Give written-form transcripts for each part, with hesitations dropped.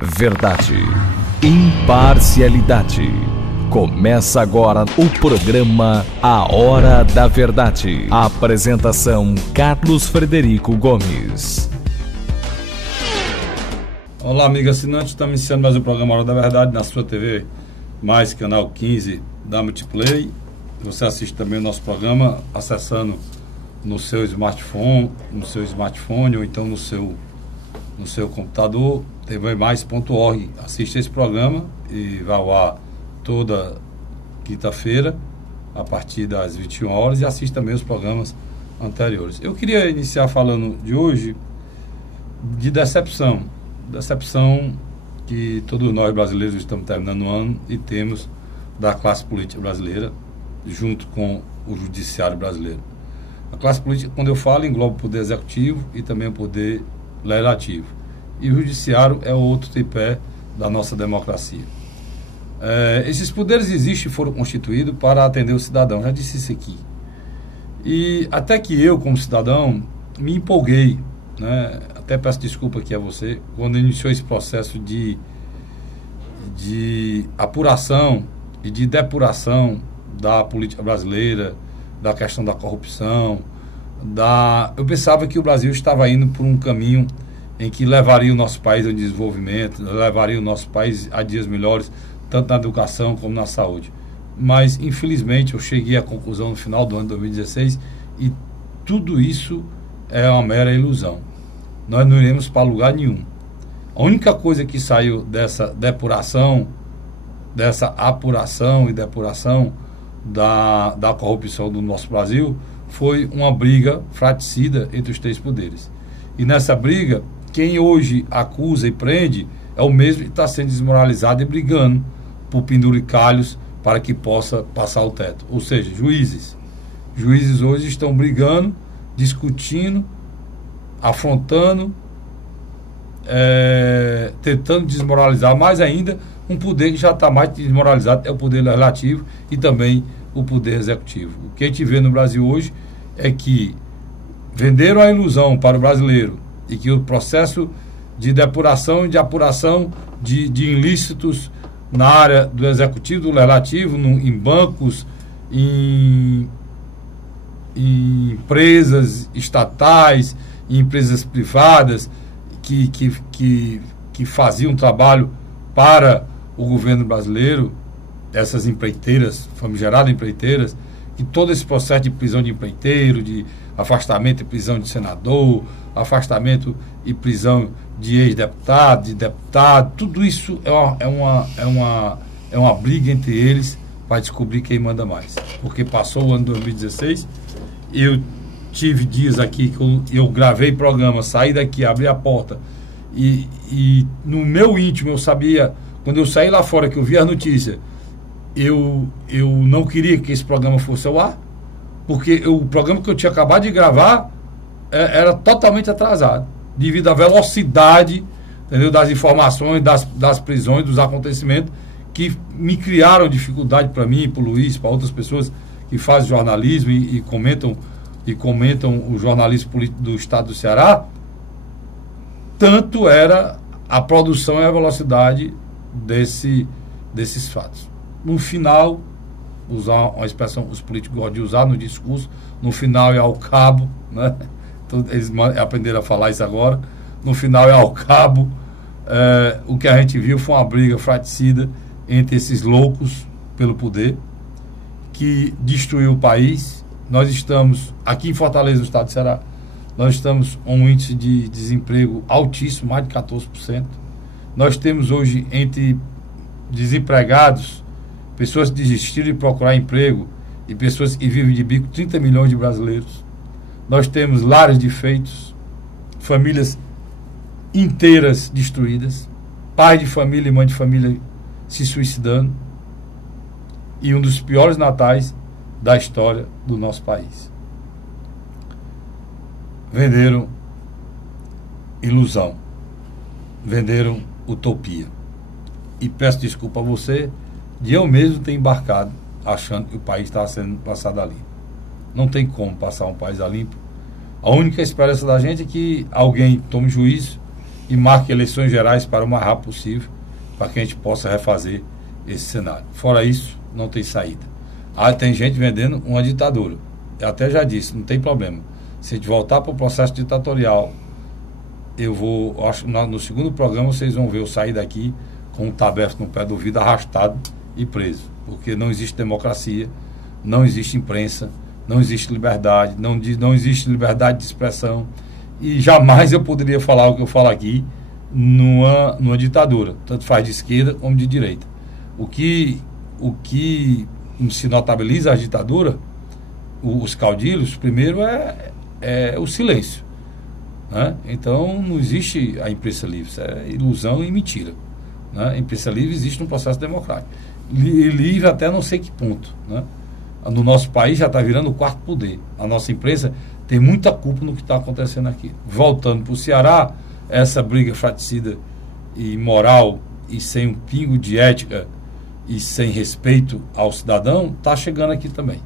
Verdade, imparcialidade. Começa agora o programa A Hora da Verdade. Apresentação: Carlos Frederico Gomes. Olá, amigo assinante, estamos iniciando mais um programa A Hora da Verdade na sua TV, mais canal 15 da Multiplay. Você assiste também o nosso programa acessando no seu smartphone, ou então no seu computador, tvmais.org. Assiste esse programa e vai ao ar toda quinta-feira a partir das 21 horas e assiste também os programas anteriores. Eu queria iniciar falando de hoje de decepção que todos nós brasileiros estamos terminando o ano e temos da classe política brasileira junto com o judiciário brasileiro. A classe política, quando eu falo, engloba o poder executivo e também o poder legislativo. E o judiciário é o outro tripé da nossa democracia. Esses poderes existem e foram constituídos para atender o cidadão, já disse isso aqui. E até que eu, como cidadão, me empolguei, né? Até peço desculpa aqui a você, quando iniciou esse processo de apuração e de depuração da política brasileira, da questão da corrupção, eu pensava que o Brasil estava indo por um caminho em que levaria o nosso país ao desenvolvimento, levaria o nosso país a dias melhores, tanto na educação como na saúde. Mas, infelizmente, eu cheguei à conclusão no final do ano de 2016 e tudo isso é uma mera ilusão. Nós não iremos para lugar nenhum. A única coisa que saiu dessa depuração, dessa apuração e depuração da corrupção do nosso Brasil foi uma briga fratricida entre os três poderes. E nessa briga, quem hoje acusa e prende é o mesmo que está sendo desmoralizado e brigando por penduricalhos para que possa passar o teto. Ou seja, juízes. Juízes hoje estão brigando, discutindo, afrontando, tentando desmoralizar mais ainda um poder que já está mais desmoralizado, é o poder legislativo e também o poder executivo. O que a gente vê no Brasil hoje é que venderam a ilusão para o brasileiro e que o processo de depuração e de apuração de ilícitos na área do executivo, do legislativo, em bancos, em empresas estatais, em empresas privadas que faziam trabalho para o governo brasileiro, essas empreiteiras, famigeradas empreiteiras, e todo esse processo de prisão de empreiteiro, de afastamento e prisão de senador, afastamento e prisão de ex-deputado, de deputado, tudo isso é uma briga entre eles para descobrir quem manda mais. Porque passou o ano de 2016, eu tive dias aqui que eu gravei programa, saí daqui, abri a porta e no meu íntimo eu sabia, quando eu saí lá fora que eu vi a notícia, eu não queria que esse programa fosse ao ar, porque o programa que eu tinha acabado de gravar era totalmente atrasado, devido à velocidade, entendeu, das informações, das prisões, dos acontecimentos que me criaram dificuldade para mim, para o Luiz, para outras pessoas que fazem jornalismo e comentam o jornalismo político do estado do Ceará. Tanto era a produção e a velocidade desses fatos. No final, usar uma expressão que os políticos gostam de usar no discurso, no final é ao cabo, né? Então, eles aprenderam a falar isso agora, no final é ao cabo. O que a gente viu foi uma briga fratricida entre esses loucos pelo poder, que destruiu o país. Nós estamos, aqui em Fortaleza, no estado do Ceará, nós estamos com um índice de desemprego altíssimo, mais de 14%. Nós temos hoje, entre desempregados, pessoas que desistiram de procurar emprego e pessoas que vivem de bico, 30 milhões de brasileiros. Nós temos lares desfeitos, famílias inteiras destruídas, pai de família e mãe de família se suicidando, e um dos piores natais da história do nosso país. Venderam ilusão, venderam utopia. E peço desculpa a você de eu mesmo ter embarcado achando que o país estava sendo passado a limpo. Não tem como passar um país a limpo. A única esperança da gente é que alguém tome juízo e marque eleições gerais para o mais rápido possível, para que a gente possa refazer esse cenário. Fora isso, não tem saída. Tem gente vendendo uma ditadura. Eu até já disse, não tem problema. Se a gente voltar para o processo ditatorial, acho que no segundo programa vocês vão ver eu sair daqui com um tabefe no pé do ouvido, arrastado e preso. Porque não existe democracia, não existe imprensa, não existe liberdade, não existe liberdade de expressão. E jamais eu poderia falar o que eu falo aqui numa ditadura, tanto faz de esquerda como de direita. O que se notabiliza a ditadura, os caudilhos, primeiro é o silêncio, né? Então não existe a imprensa livre, isso é ilusão e mentira, né? A imprensa livre existe no processo democrático, livre até não sei que ponto, né? No nosso país já está virando o quarto poder. A nossa imprensa tem muita culpa no que está acontecendo aqui. Voltando para o Ceará, essa briga fratricida e imoral e sem um pingo de ética e sem respeito ao cidadão está chegando aqui também.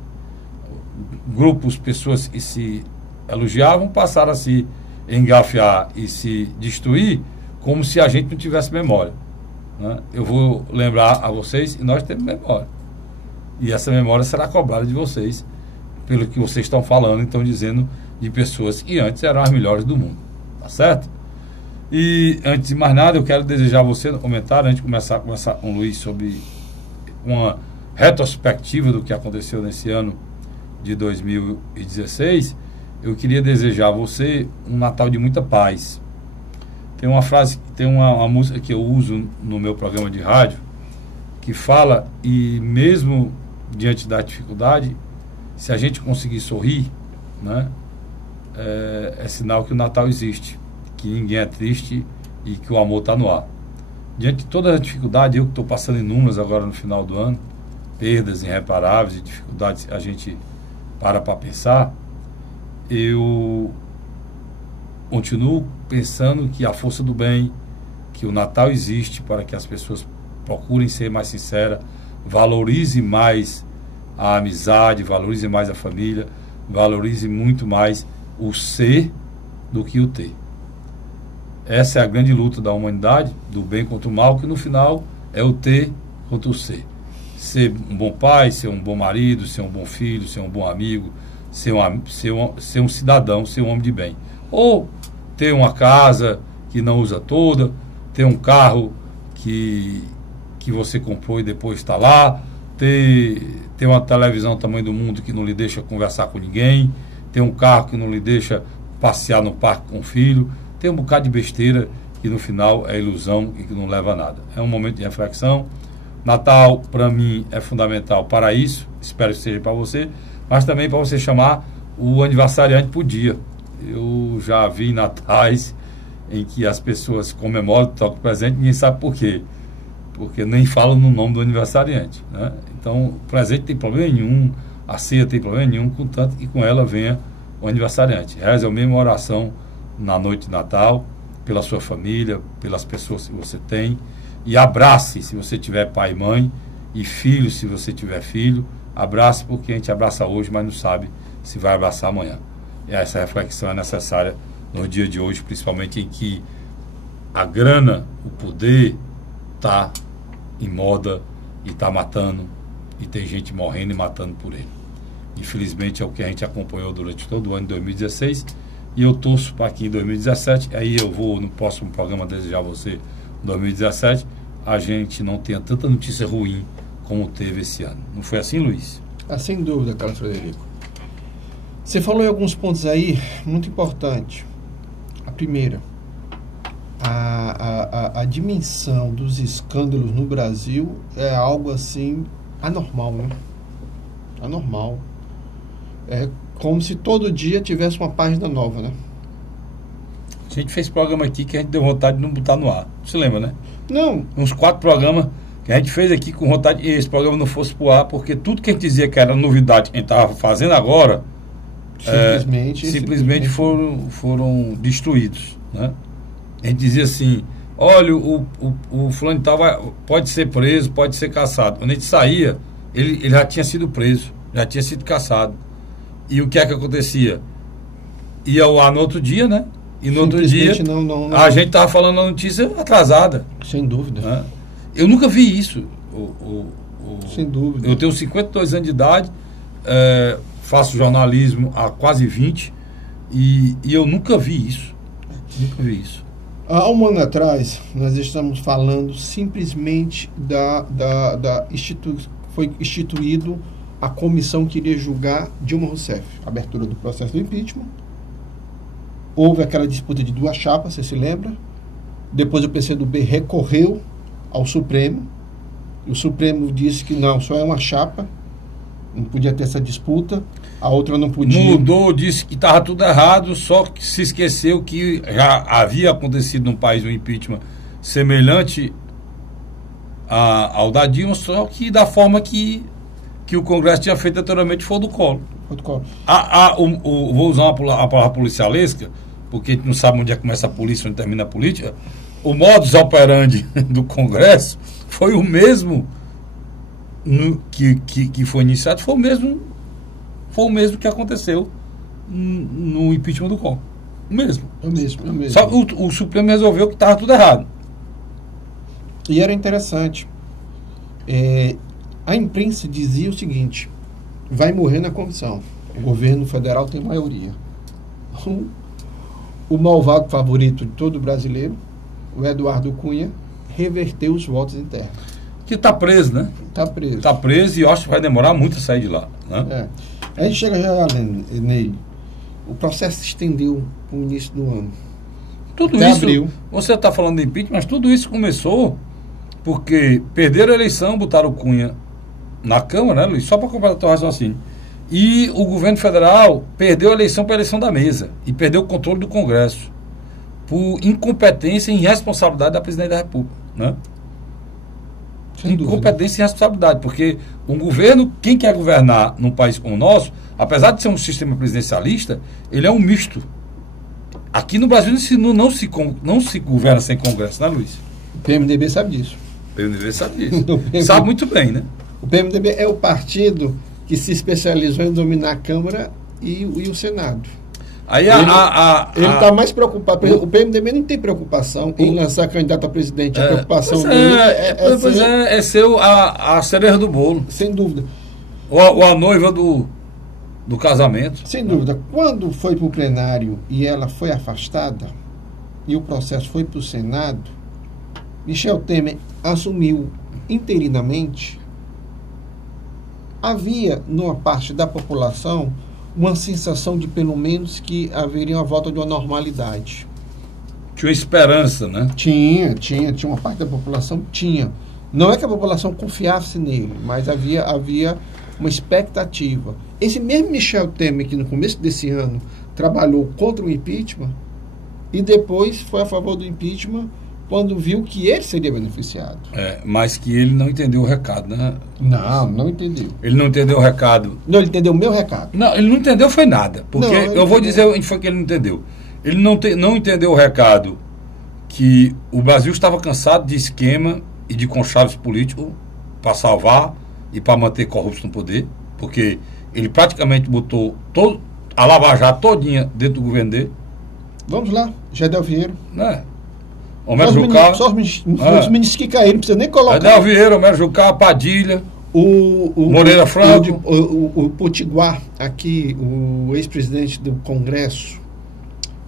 Grupos, pessoas que se elogiavam passaram a se engafiar e se destruir como se a gente não tivesse memória, né? Eu vou lembrar a vocês e nós temos memória. E essa memória será cobrada de vocês pelo que vocês estão falando e estão dizendo de pessoas que antes eram as melhores do mundo. Tá certo? E antes de mais nada, eu quero desejar a você no comentário, antes de começar a conversar com o Luiz sobre uma retrospectiva do que aconteceu nesse ano de 2016, eu queria desejar a você um Natal de muita paz. Tem uma frase, tem uma música que eu uso no meu programa de rádio, que fala, e mesmo diante da dificuldade, se a gente conseguir sorrir, né, é sinal que o Natal existe, que ninguém é triste e que o amor está no ar. Diante de toda a dificuldade, eu que estou passando inúmeras agora no final do ano, perdas irreparáveis e dificuldades que a gente para pensar, eu continuo pensando que a força do bem, que o Natal existe para que as pessoas procurem ser mais sinceras, valorize mais a amizade, valorize mais a família, valorize muito mais o ser do que o ter. Essa é a grande luta da humanidade, do bem contra o mal, que no final é o ter contra o ser. Ser um bom pai, ser um bom marido, ser um bom filho, ser um bom amigo, ser um cidadão, ser um homem de bem. Ou ter uma casa que não usa toda, ter um carro que você comprou e depois está lá, ter uma televisão do tamanho do mundo que não lhe deixa conversar com ninguém, ter um carro que não lhe deixa passear no parque com o filho, ter um bocado de besteira que no final é ilusão e que não leva a nada. É um momento de reflexão. Natal, para mim, é fundamental para isso, espero que seja para você, mas também para você chamar o aniversariante por dia. Eu já vi natais em que as pessoas comemoram, tocam presente, ninguém sabe por quê. Porque nem falam no nome do aniversariante, né? Então, o presente tem problema nenhum, a ceia tem problema nenhum, contanto que com ela venha o aniversariante. Reze a mesma oração na noite de Natal, pela sua família, pelas pessoas que você tem, e abrace, se você tiver pai e mãe, e filho, se você tiver filho, abrace, porque a gente abraça hoje, mas não sabe se vai abraçar amanhã. E essa reflexão é necessária no dia de hoje, principalmente em que a grana, o poder, está em moda e está matando, e tem gente morrendo e matando por ele. Infelizmente é o que a gente acompanhou durante todo o ano de 2016, e eu torço para que em 2017, aí eu vou no próximo programa desejar a você, 2017, a gente não tenha tanta notícia ruim como teve esse ano. Não foi assim, Luiz? Sem dúvida, Carlos Frederico. Você falou em alguns pontos aí muito importantes. A primeira, a dimensão dos escândalos no Brasil é algo assim anormal, né? Anormal. É como se todo dia tivesse uma página nova, né? A gente fez programa aqui que a gente deu vontade de não botar no ar. Você lembra, né? Não. Uns 4 programas que a gente fez aqui com vontade de esse programa não fosse pro ar, porque tudo que a gente dizia que era novidade que a gente estava fazendo agora, simplesmente foram destruídos, né? A gente dizia assim, olha, o fulano de tal pode ser preso, pode ser caçado. Quando a gente saía, ele já tinha sido preso, já tinha sido caçado. E o que é que acontecia? Ia ao ar no outro dia, né? e no outro dia não. a gente estava falando a notícia atrasada. Sem dúvida. Né? Eu nunca vi isso. Sem dúvida. Eu tenho 52 anos de idade, faço jornalismo há quase 20 e eu nunca vi isso. Nunca vi isso. Há um ano atrás, nós estamos falando simplesmente foi instituído a comissão que iria julgar Dilma Rousseff, a abertura do processo do impeachment. Houve aquela disputa de 2 chapas, você se lembra? Depois o PCdoB recorreu ao Supremo. E o Supremo disse que não, só é uma chapa, não podia ter essa disputa, a outra não podia. Mudou, disse que estava tudo errado, só que se esqueceu que já havia acontecido no país um impeachment semelhante ao da Dilma, só que da forma que o Congresso tinha feito anteriormente foi do Collor. Vou usar a palavra policialesca, porque a gente não sabe onde é que começa a polícia, onde termina a política. O modus operandi do Congresso foi o mesmo que foi iniciado, foi o mesmo que aconteceu no impeachment do Collor. O mesmo. É o mesmo. Só o Supremo resolveu que estava tudo errado. E era interessante. A imprensa dizia o seguinte: vai morrer na comissão. O governo federal tem maioria. O malvado favorito de todo brasileiro, o Eduardo Cunha, reverteu os votos internos. Que está preso, né? Está preso e eu acho que vai demorar muito a sair de lá. Né? A gente chega já nele. O processo se estendeu para o início do ano. Tudo até isso, abril. Você está falando de impeachment, mas tudo isso começou porque perderam a eleição, botaram o Cunha na Câmara, né, Luiz? Só para completar o raciocínio. E o governo federal perdeu a eleição para a eleição da mesa e perdeu o controle do Congresso por incompetência e irresponsabilidade da presidente da República, né? Incompetência e responsabilidade, porque um governo, quem quer governar num país como o nosso, apesar de ser um sistema presidencialista, ele é um misto. Aqui no Brasil não se governa sem Congresso, né, Luiz? O PMDB sabe disso. O PMDB sabe disso. Sabe muito bem, né? O PMDB é o partido que se especializou em dominar a Câmara e o Senado. Aí ele está mais preocupado. O PMDB não tem preocupação em lançar candidato a presidente. A preocupação dele é ser a cereja do bolo. Sem dúvida. Ou a noiva do casamento. Sem dúvida. Quando foi para o plenário e ela foi afastada e o processo foi para o Senado, Michel Temer assumiu interinamente. Havia, numa parte da população, uma sensação de, pelo menos, que haveria uma volta de uma normalidade. Tinha esperança, né? Tinha uma parte da população, tinha. Não é que a população confiasse nele, mas havia uma expectativa. Esse mesmo Michel Temer, que no começo desse ano trabalhou contra o impeachment, e depois foi a favor do impeachment, quando viu que ele seria beneficiado. Mas que ele não entendeu o recado, né? Não entendeu. Ele não entendeu o recado. Não, ele entendeu o meu recado. Não, ele não entendeu foi nada. Porque eu vou dizer o que foi que ele não entendeu. Ele não entendeu o recado que o Brasil estava cansado de esquema e de conchaves políticos para salvar e para manter corruptos no poder, porque ele praticamente botou a Lava Jato todinha dentro do governo dele. Vamos lá, Gedel Vieira. Né? Homero Jucá. Só os ministros que caíram, não precisa nem colocar. Gedel Vieira, Homero Jucá, Padilha, Moreira Franco. O Potiguar, aqui, o ex-presidente do Congresso,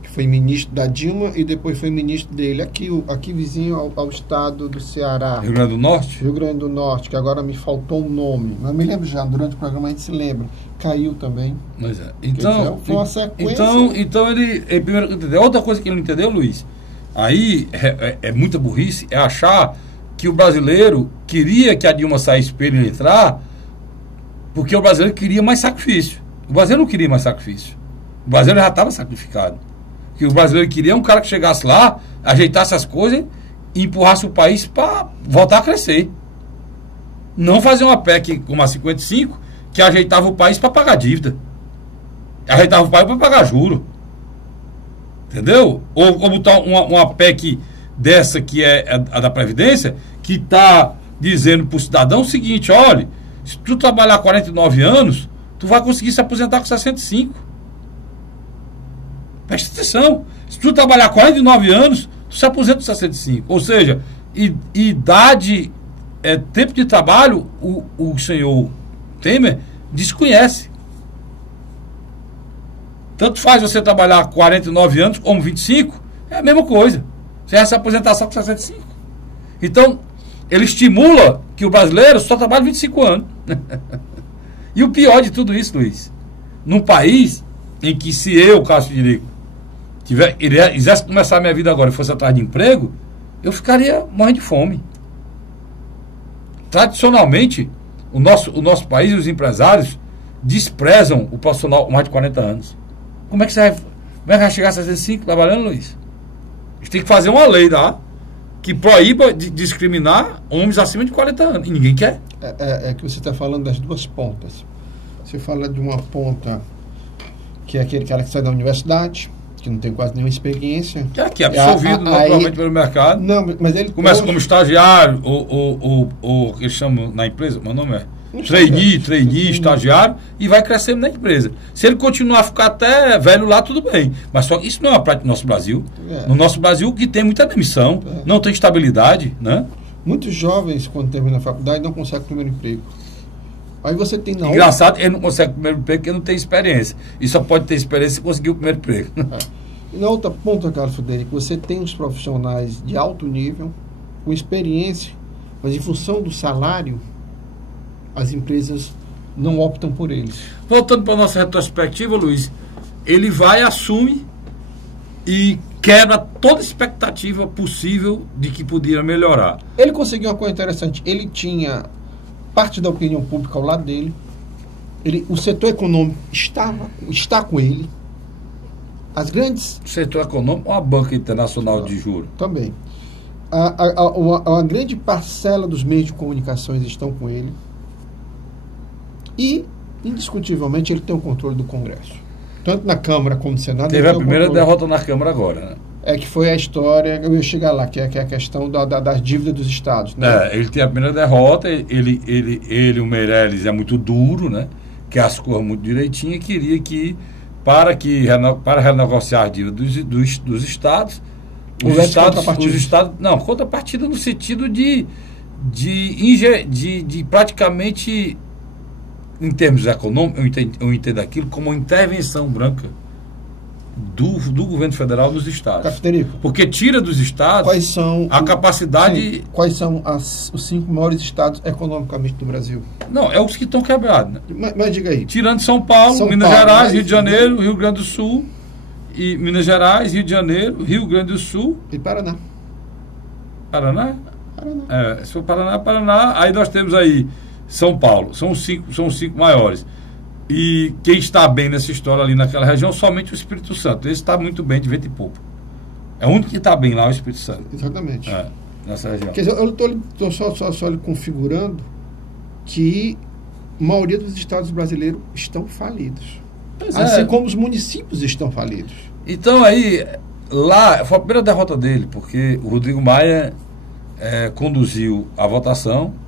que foi ministro da Dilma e depois foi ministro dele, aqui vizinho ao estado do Ceará. Rio Grande do Norte? Rio Grande do Norte, que agora me faltou um nome. Mas me lembro já, durante o programa a gente se lembra. Caiu também. Pois é. Então, foi uma sequência. Então ele primeiro entendeu. Outra coisa que ele não entendeu, Luiz, aí é muita burrice, é achar que o brasileiro queria que a Dilma saísse para ele entrar, porque o brasileiro queria mais sacrifício. O brasileiro não queria mais sacrifício. O brasileiro já estava sacrificado. O que o brasileiro queria um cara que chegasse lá, ajeitasse as coisas e empurrasse o país para voltar a crescer. Não fazer uma PEC como a 55, que ajeitava o país para pagar dívida. Ajeitava o país para pagar juro. Entendeu? Ou botar uma PEC dessa que é a da Previdência, que está dizendo para o cidadão o seguinte: olha, se tu trabalhar 49 anos, tu vai conseguir se aposentar com 65. Presta atenção. Se tu trabalhar 49 anos, tu se aposenta com 65. Ou seja, idade, tempo de trabalho, o senhor Temer desconhece. Tanto faz você trabalhar 49 anos como 25, é a mesma coisa. Você vai se aposentar só com 65. Então, ele estimula que o brasileiro só trabalhe 25 anos. E o pior de tudo isso, Luiz, num país em que se eu, Cássio Dirico, quisesse começar a minha vida agora e fosse atrás de emprego, eu ficaria morrendo de fome. Tradicionalmente, o nosso país e os empresários desprezam o profissional com mais de 40 anos. Como é que vai chegar a 65 trabalhando, Luiz? A gente tem que fazer uma lei lá que proíba de discriminar homens acima de 40 anos. E ninguém quer. É que você está falando das duas pontas. Você fala de uma ponta que é aquele cara que sai da universidade, que não tem quase nenhuma experiência. Que é absorvido naturalmente pelo mercado. Não, mas ele começa como estagiário, ou que eles chamam na empresa, meu nome é trainee, estagiário, e vai crescendo na empresa. Se ele continuar a ficar até velho lá, tudo bem. Mas só isso não é a prática do nosso Brasil. No nosso Brasil, que tem muita demissão, não tem estabilidade, né? Muitos jovens, quando terminam a faculdade, não conseguem o primeiro emprego. Aí você tem Engraçado, ele não consegue o primeiro emprego porque não tem experiência. E só pode ter experiência se conseguir o primeiro emprego. E na outra ponta, Carlos Frederico, você tem os profissionais de alto nível, com experiência, mas em função do salário, as empresas não optam por eles. Voltando para a nossa retrospectiva, Luiz, ele vai, assume e quebra toda expectativa possível de que podia melhorar. Ele conseguiu uma coisa interessante. Ele tinha parte da opinião pública ao lado dele. O setor econômico está com ele. As grandes... O setor econômico ou a banca internacional de juros? Também. A grande parcela dos meios de comunicação estão com ele. E, indiscutivelmente, ele tem o controle do Congresso. Tanto na Câmara como no Senado. Teve a primeira derrota na Câmara agora, né? Que foi a história, eu ia chegar lá, que é a questão das dívidas dos estados, né? Ele tem a primeira derrota, o Meirelles é muito duro, né? Que as coisas muito direitinho, e queria que, para renegociar a dívida dos estados, os estados, não, contrapartida no sentido de praticamente, em termos econômicos, eu entendo aquilo como uma intervenção branca do governo federal nos estados. Porque tira dos estados a capacidade... Sim, quais são os 5 maiores estados economicamente do Brasil? Não, é os que estão quebrados, né? Mas diga aí. Tirando São Paulo, Minas Gerais, Rio de Janeiro, Rio Grande do Sul, e Minas Gerais, Rio de Janeiro, Rio Grande do Sul... E Paraná. Paraná? Se for Paraná, aí nós temos aí São Paulo. São os cinco maiores. E quem está bem nessa história ali naquela região, somente o Espírito Santo. Esse está muito bem de vento e pouco. É o único que está bem lá, o Espírito Santo. Exatamente. Nessa região. Quer dizer, eu estou só lhe configurando que a maioria dos estados brasileiros estão falidos. Assim como os municípios estão falidos. Então aí, lá, foi a primeira derrota dele, porque o Rodrigo Maia conduziu a votação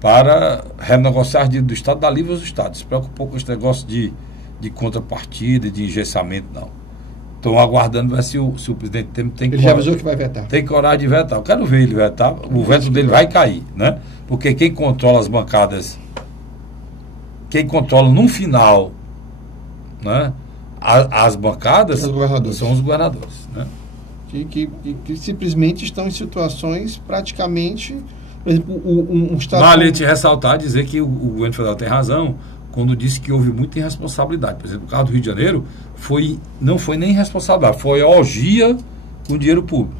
para renegociar a dívida do Estado, dar livre aos estados. Se preocupou com esse negócio de contrapartida, de engessamento, não. Estão aguardando ver se o presidente Temer tem coragem. Ele já avisou que vai vetar. Tem coragem de vetar. Eu quero ver ele vetar. O veto dele vai cair, né? Porque quem controla as bancadas, quem controla no final, né, as bancadas são os governadores, né? Que simplesmente estão em situações praticamente... Por exemplo, um estado... Vale te ressaltar, dizer que o governo federal tem razão quando disse que houve muita irresponsabilidade. Por exemplo, no caso do Rio de Janeiro, não foi nem irresponsabilidade, foi orgia com dinheiro público.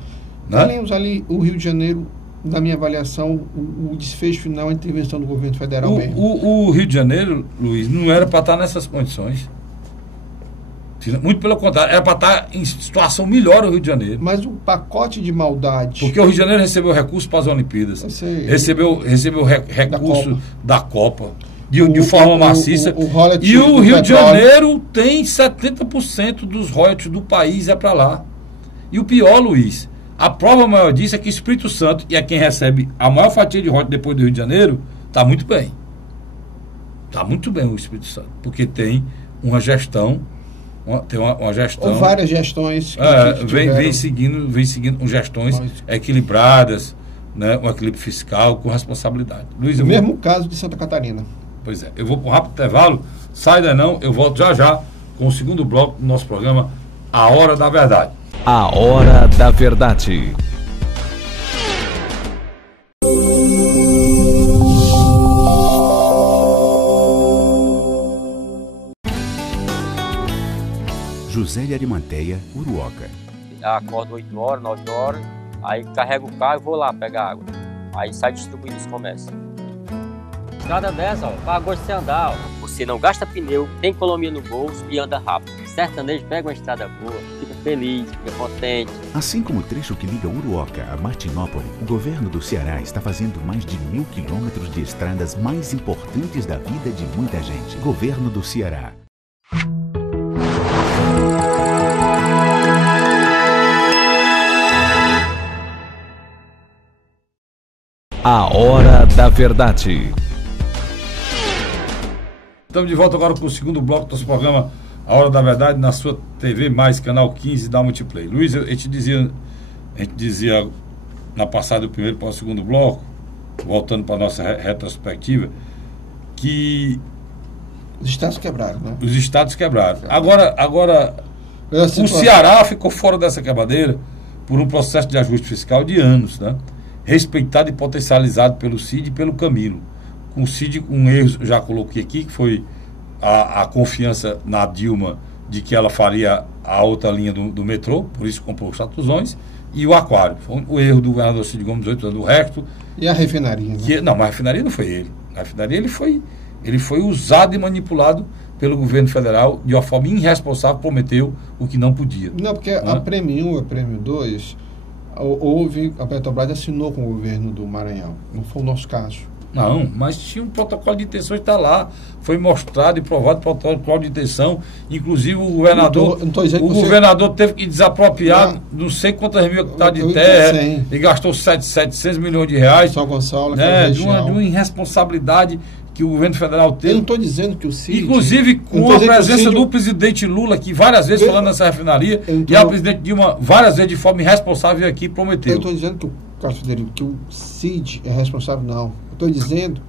Né? Temos ali o Rio de Janeiro, na minha avaliação, o desfecho final é a intervenção do governo federal mesmo. O Rio de Janeiro, Luiz, não era para estar nessas condições. Muito pelo contrário, era para estar em situação melhor o Rio de Janeiro. Mas o pacote de maldade... Porque o Rio de Janeiro recebeu recursos para as Olimpíadas. Recebeu recurso da Copa. De forma maciça. E o Rio de Janeiro tem 70% dos royalties do país para lá. E o pior, Luiz, a prova maior disso é que o Espírito Santo, e é quem recebe a maior fatia de royalties depois do Rio de Janeiro, está muito bem. Está muito bem o Espírito Santo. Porque tem uma gestão uma gestão. Ou várias gestões que vem seguindo gestões equilibradas, né, um equilíbrio fiscal com responsabilidade. Luiz, o mesmo caso de Santa Catarina. Pois é, eu vou para um rápido intervalo, sai daí não, eu volto já com o segundo bloco do nosso programa, A Hora da Verdade. A Hora da Verdade. José de Arimanteia, Uruoca. Acordo 8 horas, 9 horas, aí carrego o carro e vou lá pegar água. Aí sai distribuindo os comércios. Estrada dessa, para gosto de você andar. Você não gasta pneu, tem economia no bolso e anda rápido. Sertanejo pega uma estrada boa, fica feliz, fica contente. Assim como o trecho que liga Uruoca a Martinópole, o governo do Ceará está fazendo mais de 1.000 quilômetros de estradas mais importantes da vida de muita gente. Governo do Ceará. A Hora da Verdade. Estamos de volta agora com o segundo bloco do nosso programa A Hora da Verdade, na sua TV Mais, canal 15 da Multiplay. Luiz, a gente dizia na passada do primeiro para o segundo bloco, voltando para a nossa retrospectiva, que os estados quebraram, né? Os estados quebraram. Agora o Ceará ficou fora dessa quebradeira por um processo de ajuste fiscal de anos, né? Respeitado e potencializado pelo Cid e pelo Camilo. Com o Cid, um erro já coloquei aqui, que foi a confiança na Dilma de que ela faria a outra linha do metrô, por isso comprou os Tatuzões, e o Aquário. Foi o erro do governador Cid Gomes, 8 anos do resto. E a refinaria, né? Não, mas a refinaria não foi ele. A refinaria ele foi usado e manipulado pelo governo federal de uma forma irresponsável, prometeu o que não podia. Não, porque a Prêmio 1 e a Prêmio 2, a Petrobras assinou com o governo do Maranhão. Não foi o nosso caso. Não, mas tinha um protocolo de intenção, está lá. Foi mostrado e provado o protocolo de intenção. Inclusive o governador teve que desapropriar não sei quantas mil hectares de terra e gastou 700 milhões de reais. São Gonçalo, de uma irresponsabilidade que o governo federal teve. Eu não estou dizendo que o Cid... Inclusive com a presença do presidente Lula, que várias vezes falando nessa refinaria, e a presidente Dilma várias vezes de forma irresponsável aqui prometeu. Eu estou dizendo que o Carlos Frederico, que o Cid é responsável, não. Eu estou dizendo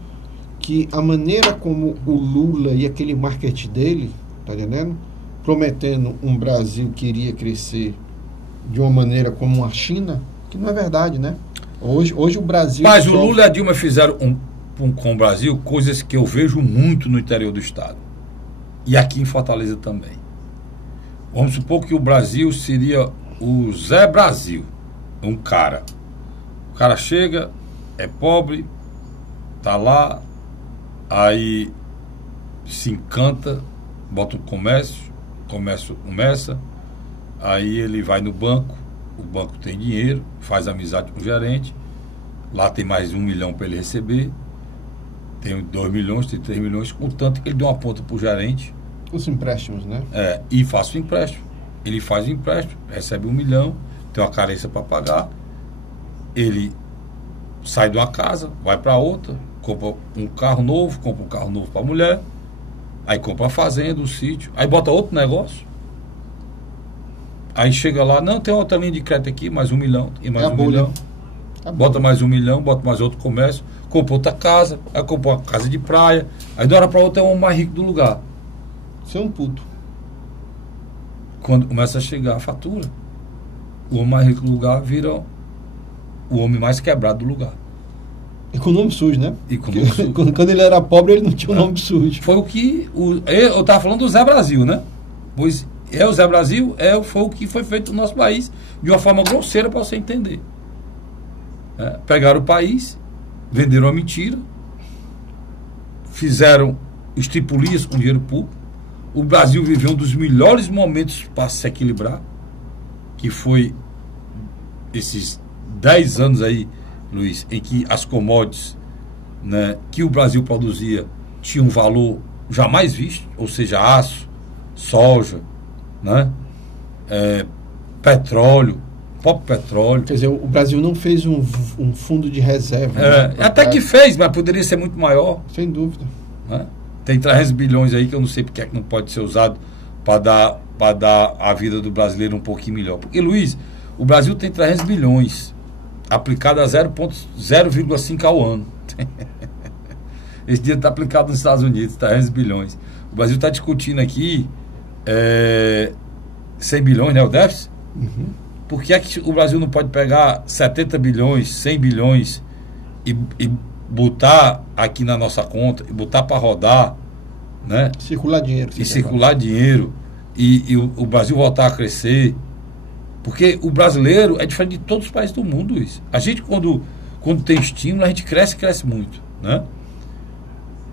que a maneira como o Lula e aquele marketing dele, tá entendendo? Prometendo um Brasil que iria crescer de uma maneira como a China, que não é verdade, né? Hoje o Brasil... Mas o Lula e a Dilma fizeram com o Brasil coisas que eu vejo muito no interior do estado. E aqui em Fortaleza também. Vamos supor que o Brasil seria o Zé Brasil. Um cara. O cara chega, é pobre, tá lá, aí se encanta, bota um comércio, o comércio começa, aí ele vai no banco, o banco tem dinheiro, faz amizade com o gerente, lá tem mais 1 milhão para ele receber, tem 2 milhões, tem 3 milhões, contanto que ele deu uma ponta para o gerente. Os empréstimos, né? E faça o empréstimo. Ele faz o empréstimo, recebe 1 milhão, tem uma carência para pagar, ele sai de uma casa, vai para outra, compra um carro novo para a mulher, aí compra a fazenda, o sítio, aí bota outro negócio, aí chega lá, não, tem outra linha de crédito aqui, mais 1 milhão, e mais 1 milhão, bota mais 1 milhão, bota mais outro comércio, compra outra casa, aí compra uma casa de praia, aí de uma hora para outra é o homem mais rico do lugar. Você é um puto. Quando começa a chegar a fatura, o homem mais rico do lugar vira o homem mais quebrado do lugar. E com o nome sujo, né? E com o nome sujo. Quando ele era pobre, ele não tinha o nome sujo. Foi o que... eu estava falando do Zé Brasil, né? Pois o Zé Brasil foi o que foi feito no nosso país de uma forma grosseira para você entender. Pegaram o país, venderam a mentira, fizeram estripulias com dinheiro público. O Brasil viveu um dos melhores momentos para se equilibrar, que foi esses 10 anos aí, Luiz, em que as commodities, né, que o Brasil produzia tinham um valor jamais visto, ou seja, aço, soja, né, petróleo, próprio petróleo. Quer dizer, o Brasil não fez um fundo de reserva. Até que fez, mas poderia ser muito maior. Sem dúvida. Né? Tem 300 bilhões aí que eu não sei porque é que não pode ser usado para dar a vida do brasileiro um pouquinho melhor. Porque, Luiz, o Brasil tem 300 bilhões aplicado a 0,5 ao ano. Esse dia está aplicado nos Estados Unidos, 300 bilhões. O Brasil está discutindo aqui 100 bilhões, né, o déficit? Uhum. Por que é que o Brasil não pode pegar 70 bilhões, 100 bilhões e botar aqui na nossa conta, e botar para rodar, né? Circular dinheiro. E circular dinheiro, e o Brasil voltar a crescer? Porque o brasileiro é diferente de todos os países do mundo, Luiz. A gente, quando tem estímulo, a gente cresce muito, né?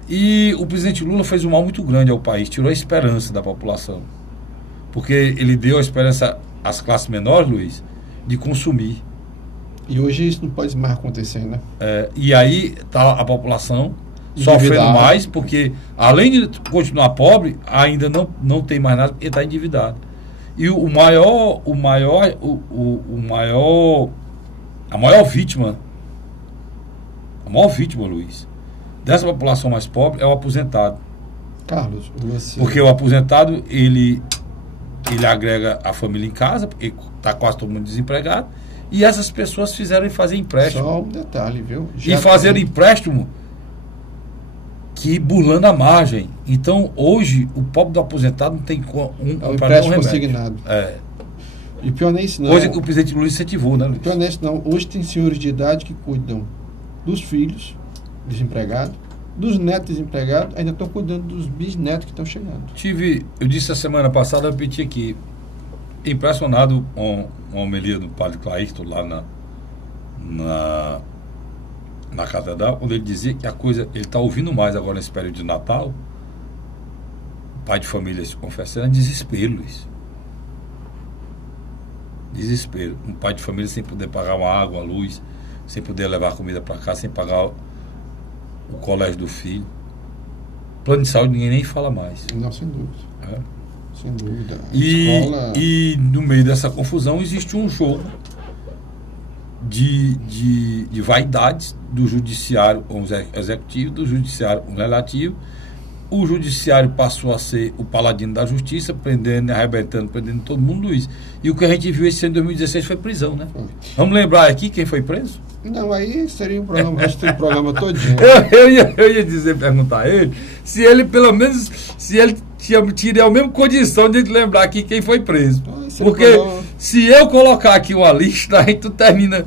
E o presidente Lula fez um mal muito grande ao país, tirou a esperança da população. Porque ele deu a esperança às classes menores, Luiz, de consumir. E hoje isso não pode mais acontecer, né? E aí está a população sofrendo mais, porque além de continuar pobre, ainda não tem mais nada, porque está endividado. E a maior vítima, Luiz, dessa população mais pobre é o aposentado. Carlos, você... Porque o aposentado, ele agrega a família em casa, porque está quase todo mundo desempregado, e essas pessoas fizeram fazer empréstimo. Só um detalhe, viu? Fazer empréstimo que burlando a margem. Então, hoje, o pobre do aposentado não tem um empréstimo consignado. E pior nem isso não. Hoje o presidente Lula incentivou, né, Luiz? Pior nem isso não. Hoje tem senhores de idade que cuidam dos filhos desempregados, dos netos desempregados, ainda estão cuidando dos bisnetos que estão chegando. Eu disse a semana passada, eu repeti aqui, impressionado com uma homilia do padre Clairton lá na catedral, onde ele dizia que ele está ouvindo mais agora nesse período de Natal, pai de família se confessando, é desespero, Luiz. Desespero. Um pai de família sem poder pagar uma água, a luz, sem poder levar comida para casa, sem pagar o colégio do filho. Plano de saúde ninguém nem fala mais. Não, sem dúvida. Sem dúvida. E no meio dessa confusão existe um jogo de vaidades do judiciário executivo, do judiciário legislativo. O judiciário passou a ser o paladino da justiça, prendendo, arrebentando, prendendo todo mundo, Luiz. E o que a gente viu esse ano em 2016 foi prisão, né? Foi. Vamos lembrar aqui quem foi preso? Não, aí seria um programa, acho que tem um programa todinho. Eu ia perguntar a ele, se ele pelo menos, tiver a mesma condição de lembrar aqui quem foi preso. Porque se eu colocar aqui uma lista, a gente não termina,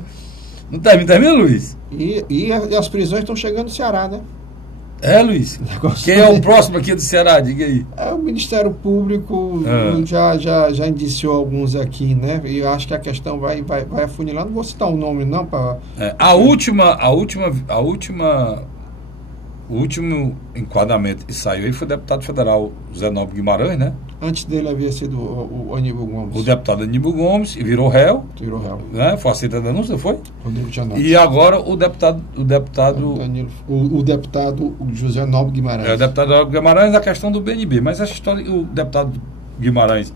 Luiz? E as prisões estão chegando no Ceará, né? Luiz? Quem é o próximo aqui do Ceará? Diga aí. O Ministério Público já indiciou alguns aqui, né? E eu acho que a questão vai afunilar. Não vou citar o nome, não. O último enquadramento que saiu aí foi o deputado federal Zé Nobre Guimarães, né? Antes dele havia sido o Aníbal Gomes. O deputado Aníbal Gomes, e virou réu. Né? Foi aceita a denúncia, foi? Rodrigo Janot. E agora o deputado José Nobre Guimarães. O deputado Nobre Guimarães, a questão do BNB. Mas essa história, o deputado Guimarães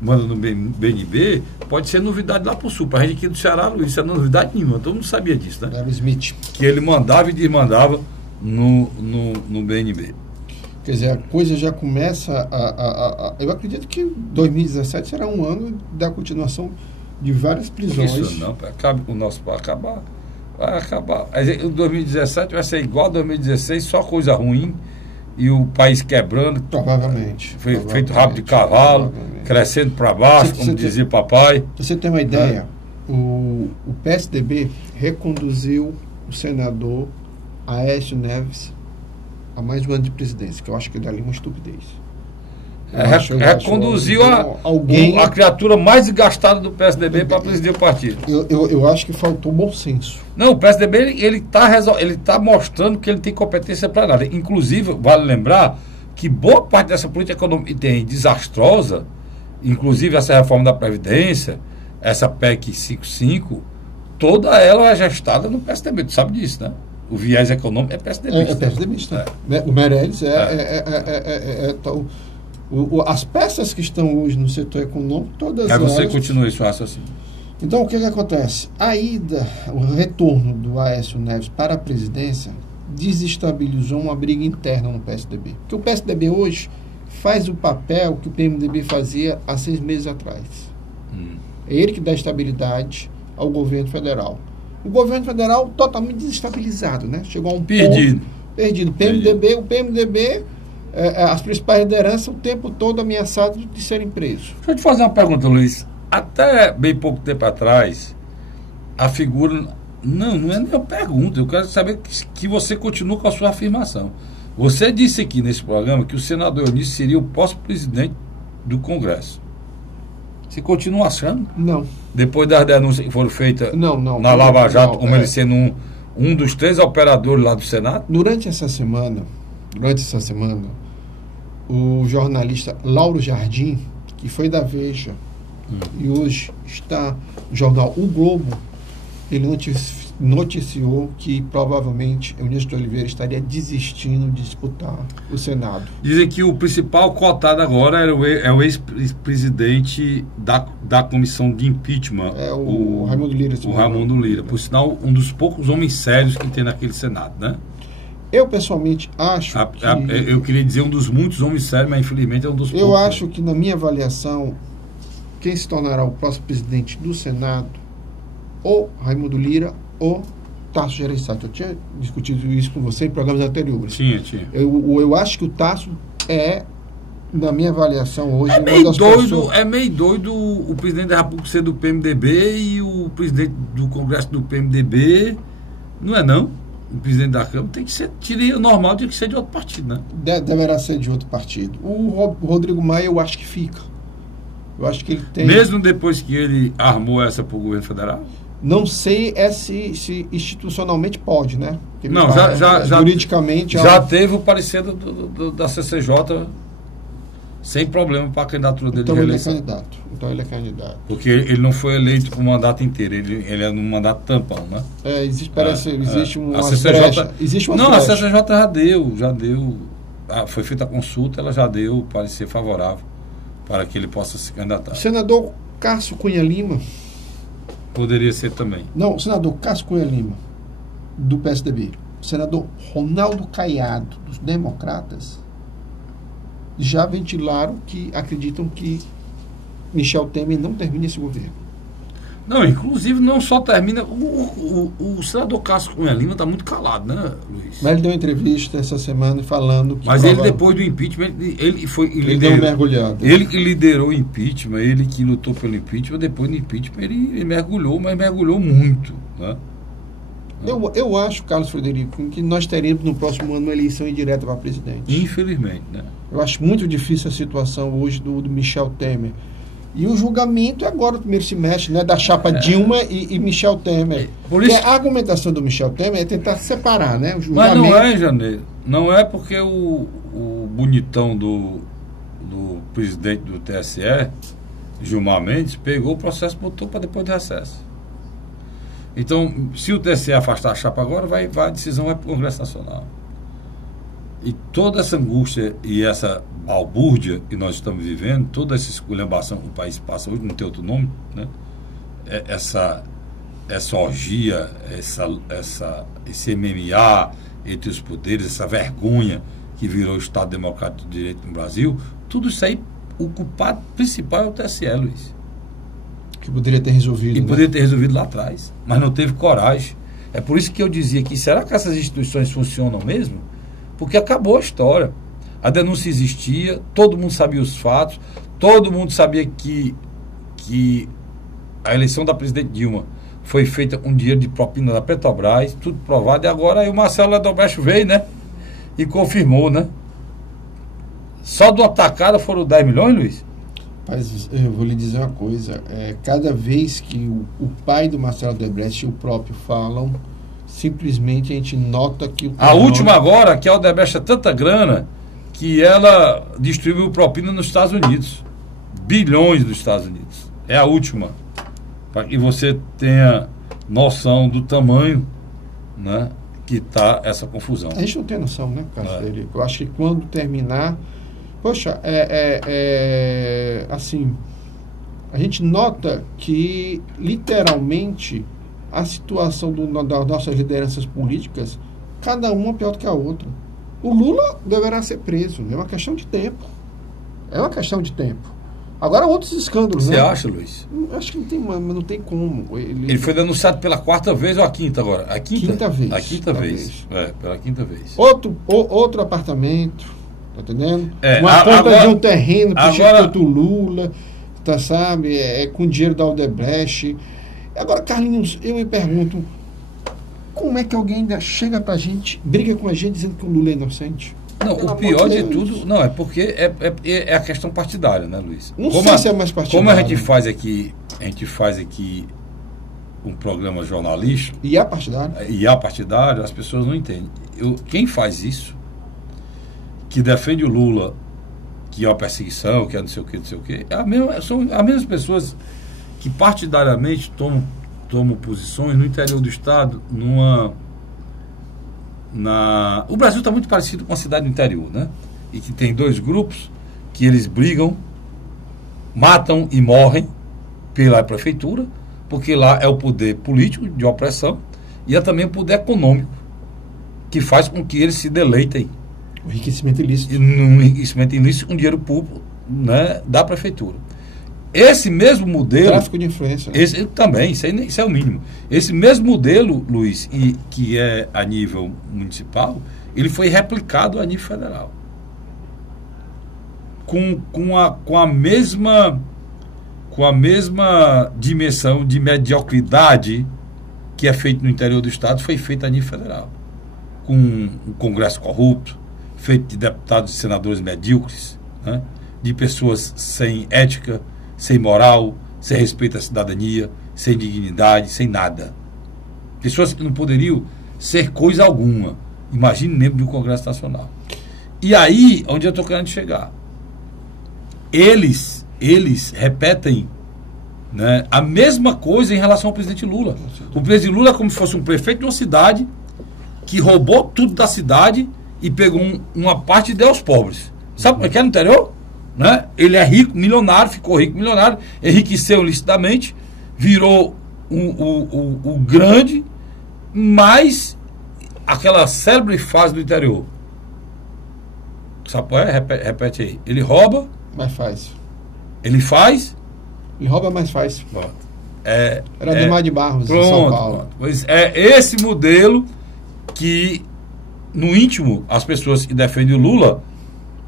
manda no BNB, pode ser novidade lá pro sul. Pra gente aqui do Ceará, Luiz, isso não é novidade nenhuma. Todo mundo sabia disso, né? Era o Smith. Que ele mandava e desmandava no BNB. Quer dizer, a coisa já começa eu acredito que 2017 será um ano da continuação de várias prisões. Isso não, o nosso vai acabar. O 2017 vai ser igual a 2016, só coisa ruim, e o país quebrando. Provavelmente. Feito rabo de cavalo, crescendo para baixo, como dizia o papai. Você tem uma ideia? O PSDB reconduziu o senador Aécio Neves a mais um ano de presidência, que eu acho que dali uma estupidez. Reconduziu a criatura mais desgastada do PSDB para presidir o partido. Eu acho que faltou bom senso. Não, o PSDB ele tá mostrando que ele tem competência para nada. Inclusive, vale lembrar que boa parte dessa política econômica tem desastrosa, inclusive essa reforma da Previdência, essa PEC 55, toda ela é gestada no PSDB. Tu sabe disso, né? O viés econômico é PSDBista. É PSDBista. O Meirelles as peças que estão hoje no setor econômico, todas elas... Você continua esse raciocínio. Então, o que acontece? O retorno do Aécio Neves para a presidência desestabilizou uma briga interna no PSDB. Porque o PSDB hoje faz o papel que o PMDB fazia há 6 meses atrás. É ele que dá estabilidade ao governo federal. O governo federal totalmente desestabilizado, né? Chegou a um Perdido. ponto perdido. O PMDB, as principais lideranças o tempo todo ameaçados de serem presos. Deixa eu te fazer uma pergunta, Luiz. Até bem pouco tempo atrás, a figura... Não é nem uma pergunta. Eu quero saber que você continua com a sua afirmação. Você disse aqui nesse programa que o senador Eunício seria o próximo presidente do Congresso. Você continua achando? Não. Depois das denúncias que foram feitas Não. na Lava Jato, Não, como ele sendo um dos 3 operadores lá do Senado? Durante essa semana, o jornalista Lauro Jardim, que foi da Veja e hoje está no jornal O Globo, ele noticiou que provavelmente Eunício de Oliveira estaria desistindo de disputar o Senado. Dizem que o principal cotado agora é o ex-presidente da comissão de impeachment. É o Raimundo Lira. O Raimundo Lira. Por sinal, um dos poucos homens sérios que tem naquele Senado, né? Eu, pessoalmente, acho que... Eu queria dizer um dos muitos homens sérios, mas infelizmente é um dos poucos. Eu acho que, na minha avaliação, quem se tornará o próximo presidente do Senado, ou Raimundo Lira, ou Tasso Gereissati. Eu tinha discutido isso com você em programas anteriores. Tinha. Eu acho que o Tasso é, na minha avaliação hoje, É meio doido o presidente da República ser do PMDB e o presidente do Congresso do PMDB, não é não? O presidente da Câmara tem que ser, o normal tem que ser de outro partido, né? Deverá ser de outro partido. O Rodrigo Maia, eu acho que fica. Eu acho que ele tem... Mesmo depois que ele armou essa para o governo federal? Não sei se institucionalmente pode, né? Porque não, juridicamente... Já teve o parecer da CCJ sem problema para a candidatura dele de reeleição. Então ele é candidato. Porque ele não foi eleito por mandato inteiro, ele é num mandato tampão, né? Existe uma CCJ. Existe uma não, brecha. A CCJ já deu. Foi feita a consulta, ela já deu parecer favorável para que ele possa se candidatar. O senador Cássio Cunha Lima... Poderia ser também. Não, o senador Cássio Cunha Lima, do PSDB, o senador Ronaldo Caiado, dos Democratas, já ventilaram que acreditam que Michel Temer não termina esse governo. Não, inclusive não só termina... O senador Cássio Cunha Lima está muito calado, né, Luiz? Mas ele deu uma entrevista essa semana falando que... Mas ele, depois do impeachment, ele deu uma mergulhada. Ele que liderou o impeachment, ele que lutou pelo impeachment, depois do impeachment ele mergulhou, mas mergulhou muito, né? Eu acho, Carlos Frederico, que nós teremos no próximo ano uma eleição indireta para presidente. Infelizmente, né? Eu acho muito difícil a situação hoje do Michel Temer. E o julgamento é agora no primeiro semestre, né, da chapa Dilma e Michel Temer. Por isso... A argumentação do Michel Temer é tentar separar, né, o Mas julgamento. não é, Janeiro. Não é porque o bonitão do presidente do TSE, Gilmar Mendes, pegou o processo e botou para depois do recesso. Então, se o TSE afastar a chapa agora, a decisão vai para o Congresso Nacional. E toda essa angústia e essa balbúrdia que nós estamos vivendo, toda essa esculhambação que o país passa hoje, não tem outro nome, né? Essa orgia, esse MMA entre os poderes, essa vergonha que virou o Estado Democrático de Direito no Brasil, tudo isso aí, o culpado principal é o TSE, Luiz. Que poderia ter resolvido. E poderia ter resolvido lá atrás, mas não teve coragem. É por isso que eu dizia que, será que essas instituições funcionam mesmo? Porque acabou a história. A denúncia existia, todo mundo sabia os fatos, todo mundo sabia que a eleição da presidente Dilma foi feita com dinheiro de propina da Petrobras, tudo provado, e agora aí o Marcelo Ledobrecht veio, né? E confirmou, né? Só do atacado foram 10 milhões, Luiz? Mas eu vou lhe dizer uma coisa, cada vez que o pai do Marcelo Ledobrecht e o próprio falam, simplesmente a gente nota que... A última agora, que a Odebrecht é tanta grana que ela distribuiu propina nos Estados Unidos. Bilhões dos Estados Unidos. É a última. Para que você tenha noção do tamanho, né, que está essa confusão. A gente não tem noção, né, Carlos Frederico? Eu acho que quando terminar... Poxa, assim, a gente nota que, literalmente, a situação das nossas lideranças políticas, cada uma pior do que a outra. O Lula deverá ser preso, é uma questão de tempo. É uma questão de tempo. Agora, outros escândalos, Você né? acha, Luiz? Acho que não tem, mas não tem como. Ele foi denunciado pela 4ª vez ou a 5ª agora? A 5ª? Quinta vez. A 5ª vez. Pela 5ª vez. Outro apartamento, tá entendendo? Uma compra agora, de um terreno para o agora, Instituto Lula, tá, sabe? Com dinheiro da Odebrecht. Agora, Carlinhos, eu me pergunto, como é que alguém ainda chega pra gente, briga com a gente dizendo que o Lula é inocente? Não, Pelo o pior amor de Deus. tudo, não, é porque é a questão partidária, né, Luiz? Não sei se é mais partidário. Como a gente faz aqui um programa jornalístico, E é partidário? e há partidário, as pessoas não entendem. Quem faz isso, que defende o Lula, que é uma perseguição, que é não sei o que, são as mesmas pessoas que partidariamente tomam posições no interior do Estado, o Brasil está muito parecido com a cidade do interior, né? E que tem 2 grupos que eles brigam, matam e morrem pela prefeitura, porque lá é o poder político de opressão e é também o poder econômico, que faz com que eles se deleitem O enriquecimento ilícito. no enriquecimento ilícito com dinheiro público, né, da prefeitura. Esse mesmo modelo... Tráfico de influência. Né? Esse também, isso é o mínimo. Esse mesmo modelo, Luiz, que é a nível municipal, ele foi replicado a nível federal. Com a mesma dimensão de mediocridade que é feito no interior do Estado, foi feito a nível federal. Com um Congresso corrupto, feito de deputados e senadores medíocres, né? De pessoas sem ética, sem moral, sem respeito à cidadania, sem dignidade, sem nada. Pessoas que não poderiam ser coisa alguma. Imagine membro do Congresso Nacional. E aí, onde eu estou querendo chegar? Eles repetem, né, a mesma coisa em relação ao presidente Lula. O presidente Lula é como se fosse um prefeito de uma cidade que roubou tudo da cidade e pegou uma parte e deu aos pobres. Sabe como é que é no interior? Né? Ele é rico, milionário, ficou rico, milionário, enriqueceu licitamente, virou o grande, mas aquela célebre fase do interior. Sabe qual é? Repete aí. Ele rouba, Mas faz. ele faz. Ele rouba, mas faz. Pronto. Era Ademar de Barros, pronto, em São Paulo. Pronto. Pois é esse modelo que, no íntimo, as pessoas que defendem o Lula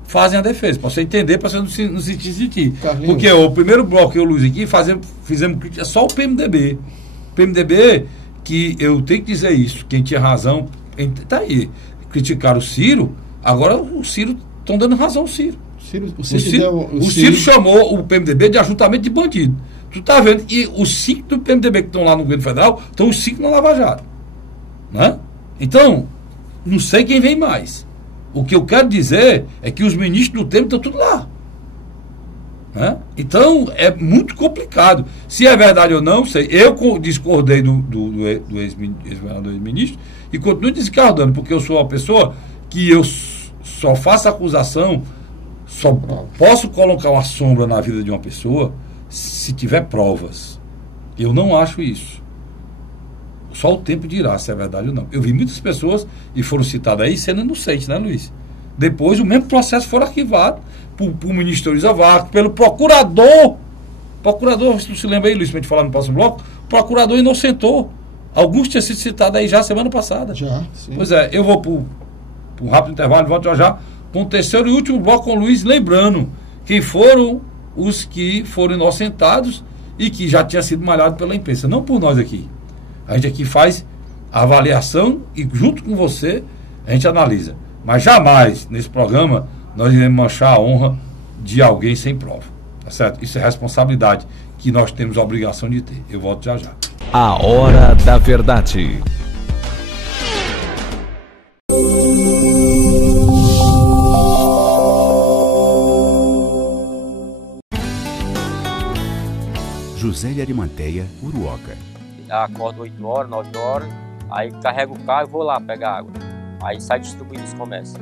fazem a defesa, para você entender, para você não se sentir. Porque o primeiro bloco que eu, Luiz, aqui, fizemos crítica só o PMDB. PMDB, que eu tenho que dizer isso, quem tinha razão, tá aí, criticaram o Ciro, agora o Ciro, estão dando razão ao Ciro. O Ciro chamou o PMDB de ajuntamento de bandido. Tu tá vendo que os 5 do PMDB que estão lá no governo federal, estão os 5 na Lava Jato. Né? Então, não sei quem vem mais. O que eu quero dizer é que os ministros do tempo estão tudo lá. Né? Então, é muito complicado. Se é verdade ou não, sei. Eu discordei do ex-governador ex-ministro e continuo discordando, porque eu sou uma pessoa que eu só faço acusação, só posso colocar uma sombra na vida de uma pessoa se tiver provas. Eu não acho isso. Só o tempo dirá se é verdade ou não. Eu vi muitas pessoas, e foram citadas aí, sendo inocentes, né, Luiz? Depois, o mesmo processo foi arquivado por ministro Luiz Avaco, pelo procurador. Procurador, se lembra aí, Luiz, para a gente falar no próximo bloco, o procurador inocentou. Alguns tinham sido citados aí já semana passada. Já, sim. Pois é, eu vou para um rápido intervalo, volto já com o terceiro e último bloco com o Luiz, lembrando quem foram os que foram inocentados e que já tinha sido malhado pela imprensa, não por nós aqui. A gente aqui faz a avaliação e junto com você a gente analisa. Mas jamais nesse programa nós iremos manchar a honra de alguém sem prova. Tá certo? Isso é responsabilidade que nós temos a obrigação de ter. Eu volto já já. A Hora da Verdade. José de Arimanteia, Uruoca. Acordo 8 horas, 9 horas, aí carrego o carro e vou lá pegar água. Aí sai distribuindo esse comércio.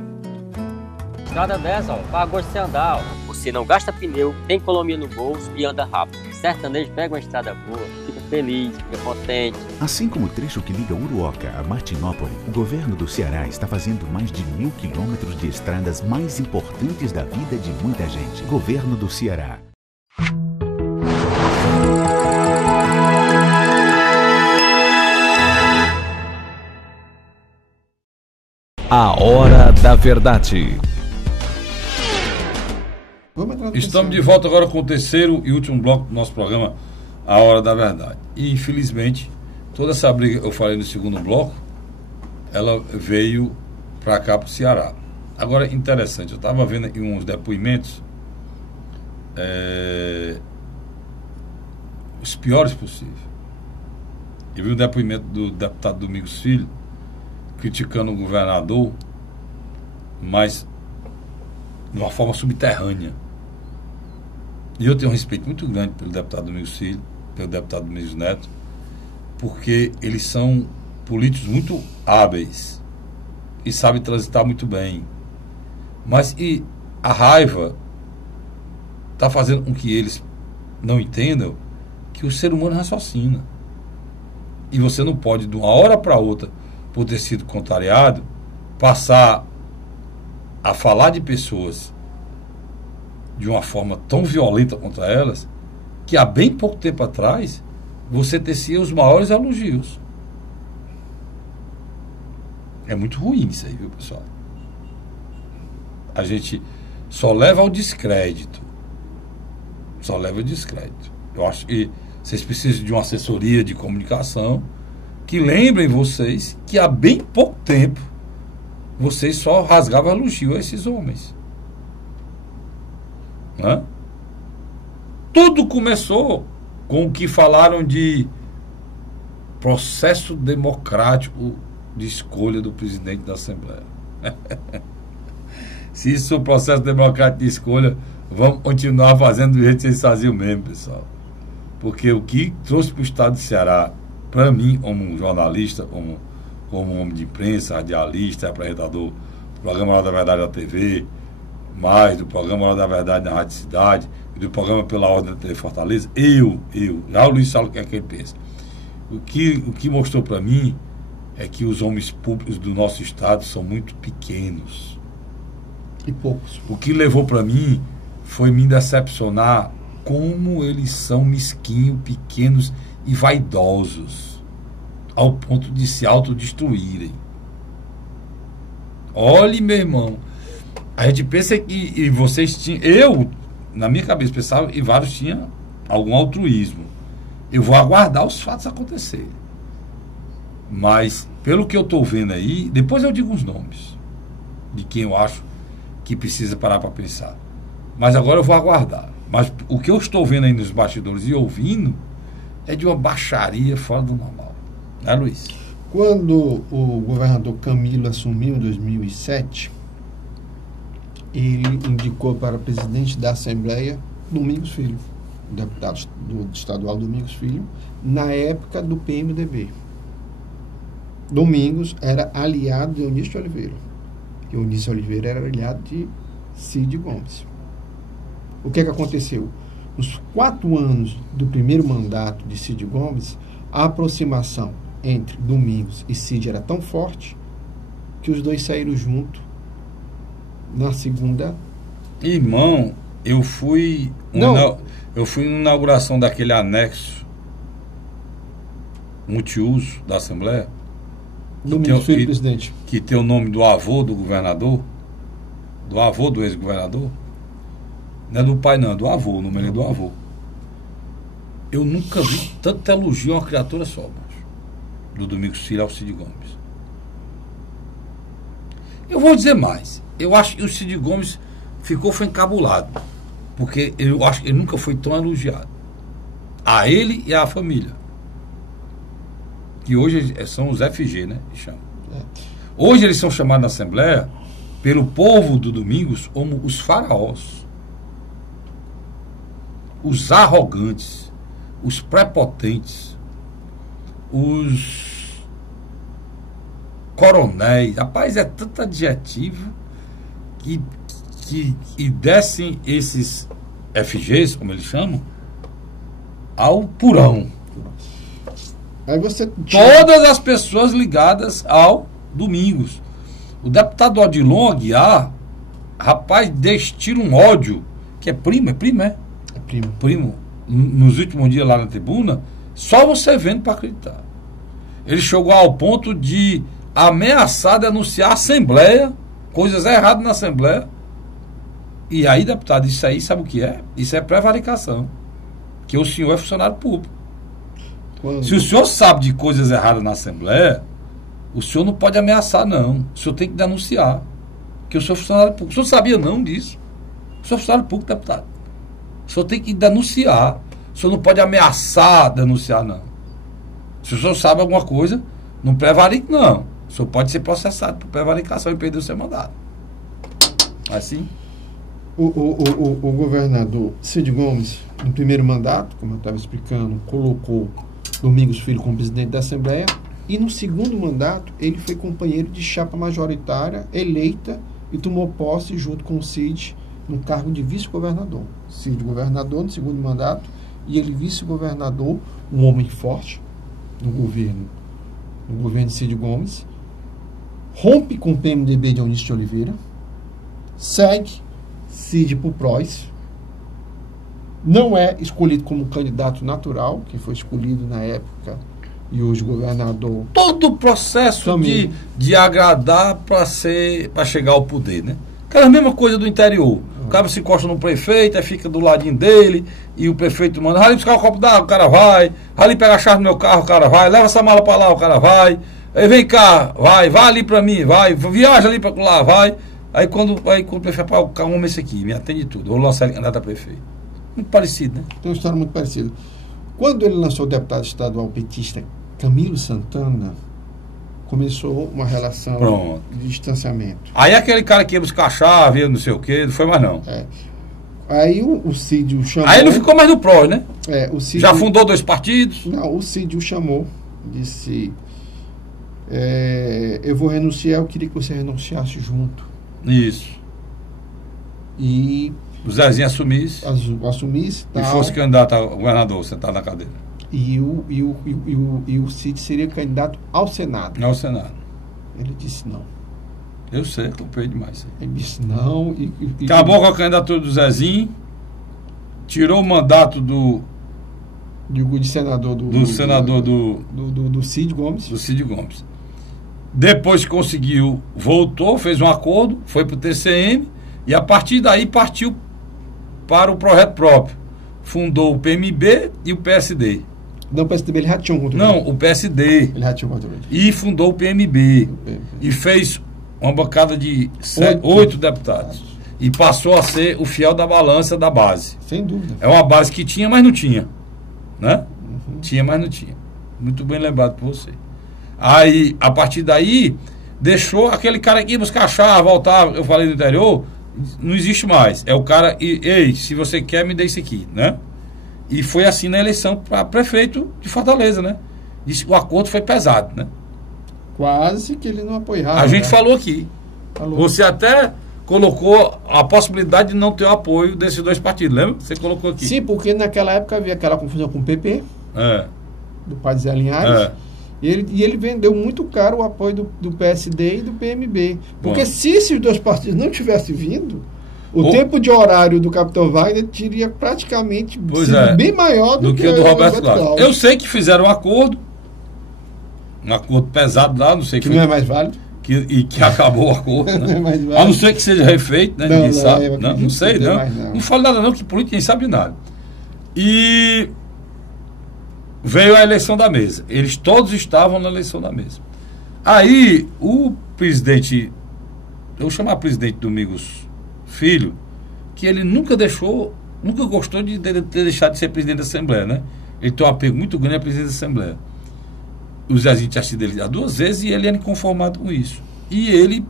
Estrada dessa, para gosto de você andar. Você não gasta pneu, tem economia no bolso e anda rápido. Sertanejo pega uma estrada boa, fica feliz, fica contente. Assim como o trecho que liga Uruoca a Martinópole, o governo do Ceará está fazendo mais de 1.000 quilômetros de estradas mais importantes da vida de muita gente. Governo do Ceará. A Hora da Verdade. Estamos de volta agora com o terceiro e último bloco do nosso programa, A Hora da Verdade. E, infelizmente, toda essa briga que eu falei no segundo bloco, ela veio para cá, para o Ceará. Agora, interessante, eu estava vendo aqui uns depoimentos, os piores possíveis. Eu vi um depoimento do deputado Domingos Filho, criticando o governador, mas de uma forma subterrânea. E eu tenho um respeito muito grande pelo deputado Domingos Filho, pelo deputado Domingos Neto, porque eles são políticos muito hábeis e sabem transitar muito bem. Mas a raiva está fazendo com que eles não entendam que o ser humano raciocina. E você não pode, de uma hora para outra, por ter sido contrariado, passar a falar de pessoas de uma forma tão violenta contra elas, que há bem pouco tempo atrás você tecia os maiores elogios. É muito ruim isso aí, viu, pessoal? A gente só leva ao descrédito. Só leva ao descrédito. Eu acho que vocês precisam de uma assessoria de comunicação que lembrem vocês que há bem pouco tempo vocês só rasgavam elogio a esses homens. Né? Tudo começou com o que falaram de processo democrático de escolha do presidente da Assembleia. Se isso é o processo democrático de escolha, vamos continuar fazendo do jeito que vocês faziam mesmo, pessoal. Porque o que trouxe para o estado do Ceará, para mim, como jornalista, como homem de imprensa, radialista, apresentador do programa Hora da Verdade da TV, mais do programa Hora da Verdade na Rádio Cidade, e do programa Pela Ordem da TV Fortaleza, já o Luiz sabe o que é que ele pensa. O que mostrou para mim é que os homens públicos do nosso estado são muito pequenos. E poucos. O que levou para mim foi me decepcionar como eles são mesquinhos, pequenos e vaidosos, ao ponto de se autodestruírem. Olhe, meu irmão, a gente pensa que vocês tinham... Eu, na minha cabeça, pensava que vários tinham algum altruísmo. Eu vou aguardar os fatos acontecerem. Mas, pelo que eu estou vendo aí, depois eu digo os nomes de quem eu acho que precisa parar para pensar. Mas agora eu vou aguardar. Mas o que eu estou vendo aí nos bastidores e ouvindo é de uma baixaria fora do normal. Né, Luiz? Quando o governador Camilo assumiu em 2007, ele indicou para presidente da Assembleia Domingos Filho, o deputado estadual Domingos Filho, na época do PMDB. Domingos era aliado de Eunício de Oliveira. E Eunício de Oliveira era aliado de Cid Gomes. O que aconteceu? Nos 4 anos do primeiro mandato de Cid Gomes, a aproximação entre Domingos e Cid era tão forte que os dois saíram juntos na segunda. Irmão, eu fui na inauguração daquele anexo multiuso da Assembleia. Domingos Filho, presidente. Que tem o nome do avô do governador, do avô do ex-governador. Não é do pai, não, é do avô, o nome é do avô. Eu nunca vi tanto elogio a uma criatura só, macho, do Domingos Filho ao Cid Gomes. Eu vou dizer mais. Eu acho que o Cid Gomes foi encabulado, porque eu acho que ele nunca foi tão elogiado. A ele e à família. Que hoje são os FG, né? Hoje eles são chamados na Assembleia, pelo povo do Domingos, como os faraós. Os arrogantes, os prepotentes, os coronéis. Rapaz, é tanto adjetivo que descem esses FGs, como eles chamam, ao purão. Aí você todas as pessoas ligadas ao Domingos. O deputado Odilon Aguiar, rapaz, destila um ódio, que é primo, é? É primo. Nos últimos dias lá na tribuna, só você vendo para acreditar. Ele chegou ao ponto de ameaçar denunciar a Assembleia, coisas erradas na Assembleia. E aí, deputado, isso aí sabe o que é? Isso é prevaricação. Que o senhor é funcionário público. Se o senhor sabe de coisas erradas na Assembleia, o senhor não pode ameaçar, não. O senhor tem que denunciar. Que eu sou funcionário público. O senhor sabia não disso? Eu sou funcionário público, deputado. O senhor tem que denunciar. O senhor não pode ameaçar denunciar, não. Se o senhor sabe alguma coisa, não prevarique, não. O senhor pode ser processado por prevaricação e perder o seu mandato. Assim? O governador Cid Gomes, no primeiro mandato, como eu estava explicando, colocou Domingos Filho como presidente da Assembleia, e no segundo mandato ele foi companheiro de chapa majoritária, eleita, e tomou posse junto com o Cid no cargo de vice-governador. Cid governador no segundo mandato e ele vice-governador, um homem forte no governo de Cid Gomes, rompe com o PMDB de Eunício de Oliveira, segue Cid para o PROS, não é escolhido como candidato natural, que foi escolhido na época e hoje governador. Todo o processo de agradar para chegar ao poder, né? Aquela mesma coisa do interior. O cara se encosta no prefeito, aí fica do ladinho dele, e o prefeito manda, vai ali buscar um copo d'água, o cara vai ali pegar a chave do meu carro, o cara vai, leva essa mala para lá, o cara vai, aí vem cá, vai ali para mim, vai, viaja ali para lá, vai. Aí quando o prefeito fala, o homem esse aqui, me atende tudo, vou lançar ele candidato a prefeito. Muito parecido, né? Tem uma história muito parecida. Quando ele lançou o deputado estadual petista Camilo Santana, começou uma relação de distanciamento. Aí aquele cara que ia buscar a chave, não sei o que, não foi mais não. Aí o Cid o chamou. Aí não ficou mais no PROS, né? O Cid, já fundou 2 partidos? Não, o Cid o chamou, disse, eu vou renunciar, eu queria que você renunciasse junto. Isso. E o Zezinho assumisse. Tal, e fosse candidato a governador, sentado na cadeira. E o Cid seria candidato ao Senado. Ao Senado. Ele disse não. Eu sei, comprei demais. Ele disse não. Acabou com a candidatura do Zezinho, tirou o mandato do senador do Cid Gomes. Do Cid Gomes. Depois conseguiu, voltou, fez um acordo, foi para o TCM e a partir daí partiu para o projeto próprio. Fundou o PMB e o PSD. Não, o PSDB ele já tinha um controle. Não, o PSD. Ele já tinha um controle. E fundou o PMB. E fez uma bancada de 8 deputados. E passou a ser o fiel da balança da base. Sem dúvida. É uma base que tinha, mas não tinha. Né? Tinha, mas não tinha. Muito bem lembrado por você. Aí, a partir daí, deixou aquele cara que ia buscar a chave, voltar, eu falei do interior, não existe mais. É o cara, ei, se você quer, me dê isso aqui, né? E foi assim na eleição para prefeito de Fortaleza, né? O acordo foi pesado, né? Quase que ele não apoiava. A gente falou aqui. Você até colocou a possibilidade de não ter o apoio desses 2 partidos, lembra? Você colocou aqui. Sim, porque naquela época havia aquela confusão com o PP, do pai de Zé Linhares. E ele vendeu muito caro o apoio do PSD e do PMB. Porque se esses 2 partidos não tivessem vindo, o tempo de horário do Capitão Wagner teria praticamente sido bem maior do que o do Roberto Cláudio. Eu sei que fizeram um acordo pesado lá, não sei que não é mais válido. E que acabou o acordo, né? Não é mais válido. A não ser que seja refeito, né? Ninguém sabe. Não sei, não. Não falo nada não, que política ninguém sabe nada. E veio a eleição da mesa. Eles todos estavam na eleição da mesa. Aí, o presidente, eu vou chamar presidente Domingos Filho, que ele nunca gostou de ter deixado de ser presidente da Assembleia, né? Ele tem um apego muito grande à presidência da Assembleia. O Zezinho tinha sido eleito 2 vezes e ele era inconformado com isso. E ele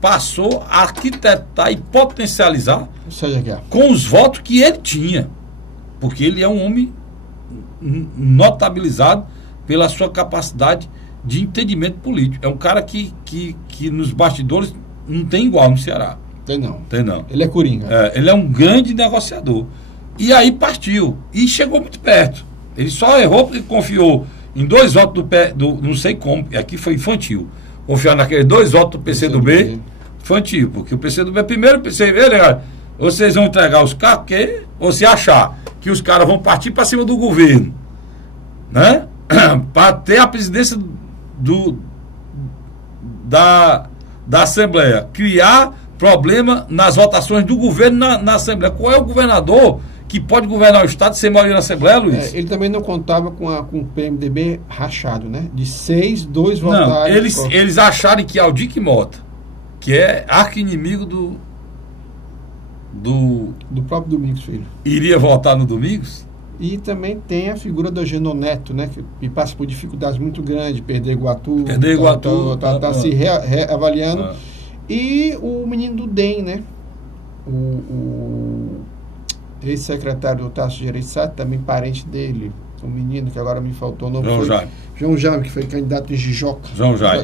passou a arquitetar e potencializar com os votos que ele tinha. Porque ele é um homem notabilizado pela sua capacidade de entendimento político. É um cara que nos bastidores não tem igual no Ceará. Tem não. Ele é coringa. Ele é um grande negociador. E aí partiu. E chegou muito perto. Ele só errou porque confiou em 2 votos não sei como, aqui foi infantil, confiar naqueles 2 votos do PCdoB, infantil, porque o PCdoB primeiro, você vê, legal, vocês vão entregar os carros, porque você achar que os caras vão partir para cima do governo, né? Para ter a presidência da Assembleia, criar problema nas votações do governo na Assembleia. Qual é o governador que pode governar o Estado sem maioria na Assembleia, Luiz? Ele também não contava com o PMDB rachado, né? De 6, 2 votaram. Não, eles acharem que Aldir Mota, que é arqui-inimigo do próprio Domingos Filho, iria votar no Domingos? E também tem a figura do Agenor Neto, né? Que passa por dificuldades muito grandes, perder Iguatu. Está se reavaliando. E o menino do DEM, né? O ex-secretário do Tasso Gereissati, também parente dele, o menino que agora me faltou o nome. João Jaime, que foi candidato em Jijoca.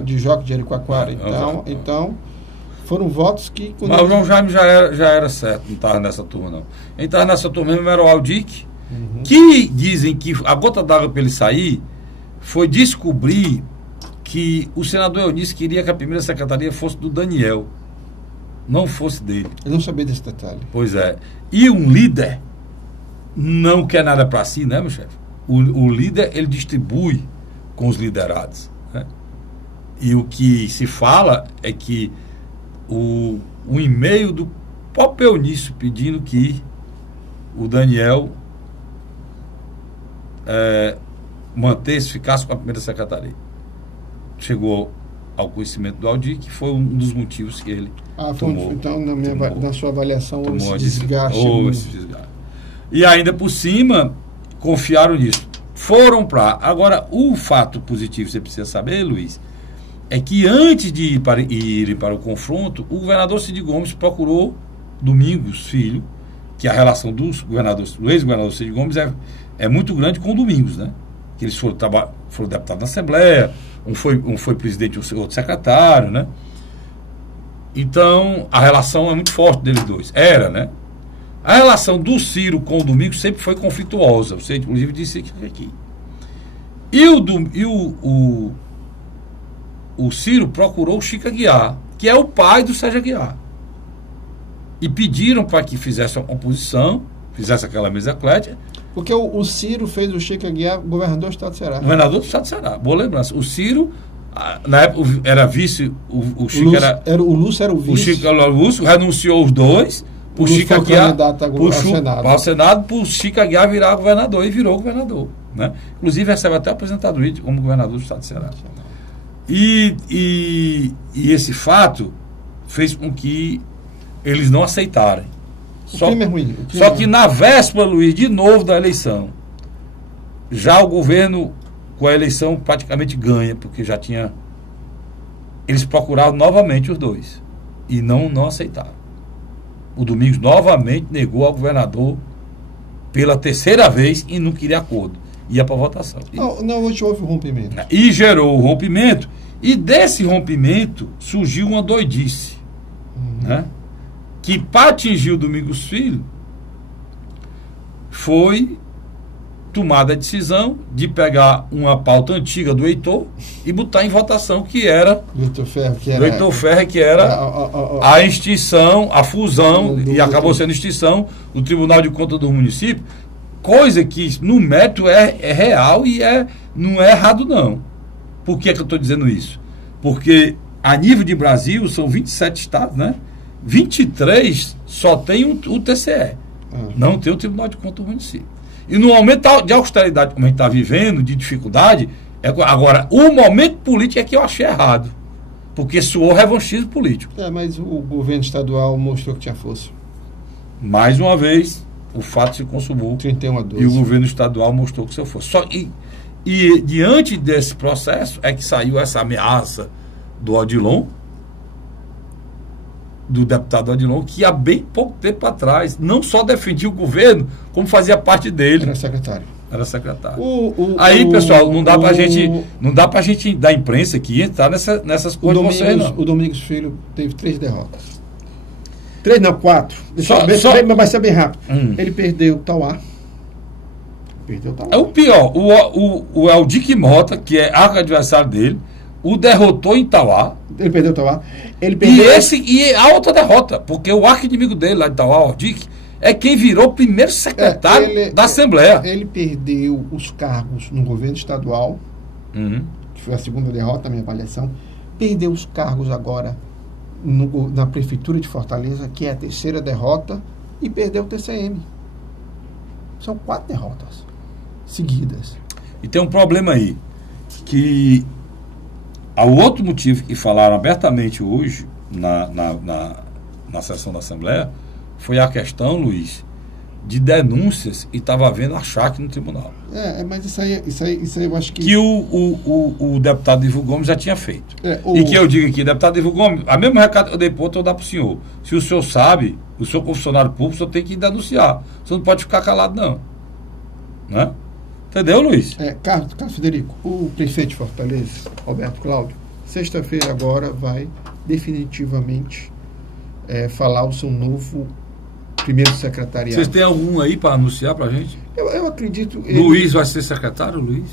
De Jericoacoara. Então, foram votos que... Mas o João Jaime já era certo, não estava nessa turma, não. Ele estava nessa turma mesmo, era o Aldic, que dizem que a gota d'água para ele sair foi descobrir que o senador Eunice queria que a primeira secretaria fosse do Daniel, não fosse dele. Eu não sabia desse detalhe. Pois é. E um líder não quer nada para si, né, meu chefe? O líder, ele distribui com os liderados, né? E o que se fala é que o e-mail do próprio Eunice pedindo que o Daniel ficasse com a primeira secretaria. Chegou ao conhecimento do Aldir, que foi um dos motivos que ele tomou. Então, na sua avaliação, houve esse desgaste. E ainda por cima, confiaram nisso. Foram para... Agora, o fato positivo, você precisa saber, Luiz, é que antes de irem para o confronto, o governador Cid Gomes procurou Domingos Filho, que a relação do ex-governador Cid Gomes é muito grande com o Domingos, né? Que eles foram deputados na Assembleia, um foi presidente e outro secretário, né? Então, a relação é muito forte deles dois. Era, né? A relação do Ciro com o Domingos sempre foi conflituosa. Você, inclusive, disse aqui. E o Ciro procurou o Chico Aguiar, que é o pai do Sérgio Aguiar. E pediram para que fizesse uma composição, fizesse aquela mesa eclética. Porque o Ciro fez o Chico Aguiar governador do Estado do Ceará. Governador do Estado do Ceará. Boa lembrança. O Ciro, na época, era vice. O Chico o Lúcio era o vice. O Chico Lúcio renunciou os dois. O Chico Aguiar ao Senado, para o Chico Aguiar virar governador. E virou governador. Né? Inclusive, recebe até a aposentadoria como governador do Estado do Ceará. E esse fato fez com que eles não aceitarem. Só que na véspera, Luiz, de novo da eleição, já o governo com a eleição praticamente ganha, porque já tinha... Eles procuraram novamente os dois e não aceitaram. O Domingos novamente negou ao governador pela terceira vez e não queria acordo. Ia para votação. Hoje houve um rompimento. E gerou o rompimento, e desse rompimento surgiu uma doidice, né? Que para atingir o Domingos Filho foi tomada a decisão de pegar uma pauta antiga do Heitor e botar em votação, que era do Heitor Ferrer, que era a extinção, a fusão, e acabou sendo extinção do Tribunal de Contas do município, coisa que no mérito é real e não é errado, não. Por que eu estou dizendo isso? Porque a nível de Brasil são 27 estados, né? 23 só tem o TCE, não tem o Tribunal de Contas do município. E no momento de austeridade, como a gente está vivendo, de dificuldade, agora, o momento político é que eu achei errado, porque soou revanchismo político. Mas o governo estadual mostrou que tinha força. Mais uma vez, o fato se consumou. 31-12. E o governo estadual mostrou que seu força. E diante desse processo é que saiu essa ameaça do Odilon, do deputado Odilon, que há bem pouco tempo atrás não só defendia o governo, como fazia parte dele. Era secretário. Aí, pessoal, não dá pra gente da imprensa aqui entrar nessas coisas de vocês, não. O Domingos Filho teve 3 derrotas. 4. Vai ser bem rápido. Ele perdeu Tauá, Perdeu o Tauá. É o pior. O Dick Mota, que é arco-adversário dele, o derrotou em Tauá. Ele perdeu o Tauá. Ele perdeu... E a outra derrota, porque o arco-inimigo dele lá de Tauá, o Dick, é quem virou o primeiro secretário da Assembleia. Ele perdeu os cargos no governo estadual, que foi a segunda derrota, na minha avaliação. Perdeu os cargos agora na Prefeitura de Fortaleza, que é a terceira derrota, e perdeu o TCM. São 4 derrotas seguidas. E tem um problema aí, que há outro motivo que falaram abertamente hoje na sessão da Assembleia, foi a questão, Luiz, de denúncias e estava havendo achaque no tribunal. Mas isso aí eu acho que... Que o deputado Ivo Gomes já tinha feito. E que eu digo aqui, deputado Ivo Gomes, a mesmo recado que eu dei para outro, eu dar para o senhor. Se o senhor sabe, o senhor funcionário público, o senhor tem que denunciar. O senhor não pode ficar calado, não. Né? Entendeu, Luiz? Carlos Federico, o prefeito de Fortaleza, Roberto Cláudio, sexta-feira agora vai definitivamente falar o seu novo primeiro secretariado. Vocês têm algum aí para anunciar para a gente? Eu acredito... Luiz vai ser secretário, Luiz?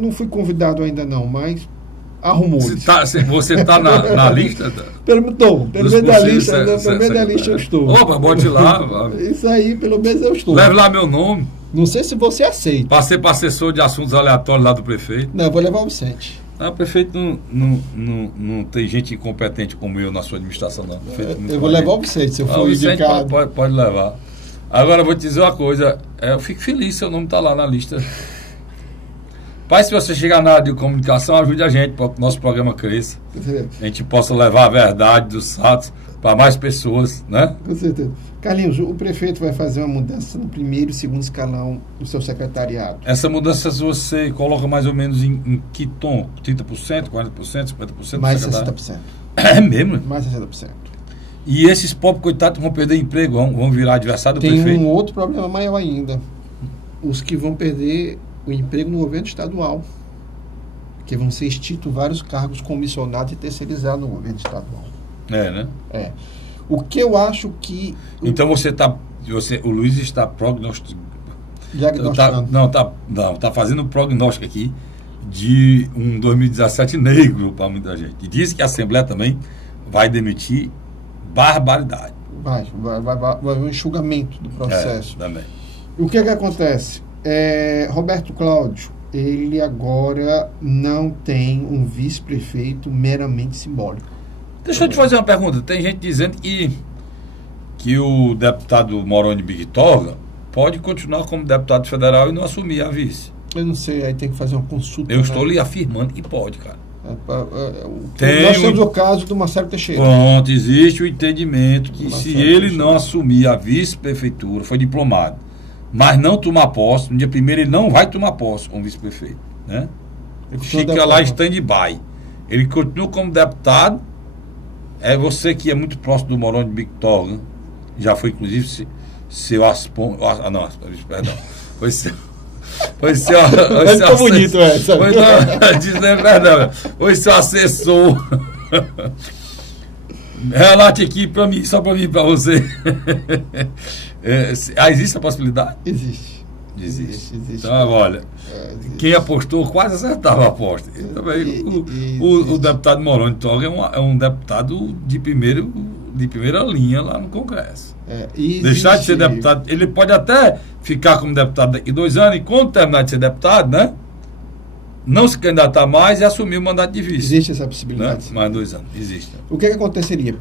Não fui convidado ainda não, mas há rumores. Você está na lista? Pelo menos da lista eu estou. Opa, bote lá. Isso aí, pelo menos eu estou. Leve lá meu nome. Não sei se você aceita. Passei para assessor de assuntos aleatórios lá do prefeito. Não, eu vou levar o Vicente. O prefeito não tem gente incompetente como eu na sua administração, não. Eu vou levar o Vicente, se eu for indicado. Pode levar. Agora, eu vou te dizer uma coisa. Eu fico feliz se seu nome está lá na lista. Pai, se você chegar na área de comunicação, ajude a gente para o nosso programa cresça. A gente possa levar a verdade dos fatos para mais pessoas, né? Com certeza. Carlinhos, o prefeito vai fazer uma mudança no primeiro e segundo escalão do seu secretariado. Essa mudança você coloca mais ou menos em que tom? 30%, 40%, 50%? Mais 60%. É mesmo? Mais 60%. E esses pobres coitados vão perder emprego, vão virar adversário do prefeito? Tem um outro problema maior ainda. Os que vão perder o emprego no governo estadual. Que vão ser extintos vários cargos comissionados e terceirizados no governo estadual. Né? O que eu acho que... Então o Luiz está prognosticando. Está fazendo um prognóstico aqui de um 2017 negro para muita gente. E diz que a Assembleia também vai demitir barbaridade. Vai um enxugamento do processo. Também. O que acontece? Roberto Cláudio, ele agora não tem um vice-prefeito meramente simbólico. Deixa eu te fazer uma pergunta. Tem gente dizendo que o deputado Moroni Bictorga pode continuar como deputado federal e não assumir a vice. Eu não sei, aí tem que fazer uma consulta. Eu estou lhe afirmando que pode, cara. Nós temos o caso do Marcelo Teixeira. Pronto, existe o entendimento que se ele não assumir a vice-prefeitura, foi diplomado, mas não tomar posse, no dia 1º ele não vai tomar posse como vice-prefeito, né? Ele fica lá em stand-by. Ele continua como deputado. Você que é muito próximo do Moroni de Bictorga, né? Já foi inclusive seu Aspon. Não, perdão. Foi seu. Foi seu. Ficou bonito, Perdão. Foi seu assessor. Relate aqui para mim, só para mim e para você. Existe a possibilidade? Existe. Então, olha, quem apostou quase acertava a aposta. O deputado Moroni Toga é um deputado de primeira linha lá no Congresso. Deixar de ser deputado, ele pode até ficar como deputado daqui 2 anos e quando terminar de ser deputado, né, não se candidatar mais e assumir o mandato de vice. Existe essa possibilidade. Né? Mais 2 anos, existe. O que aconteceria?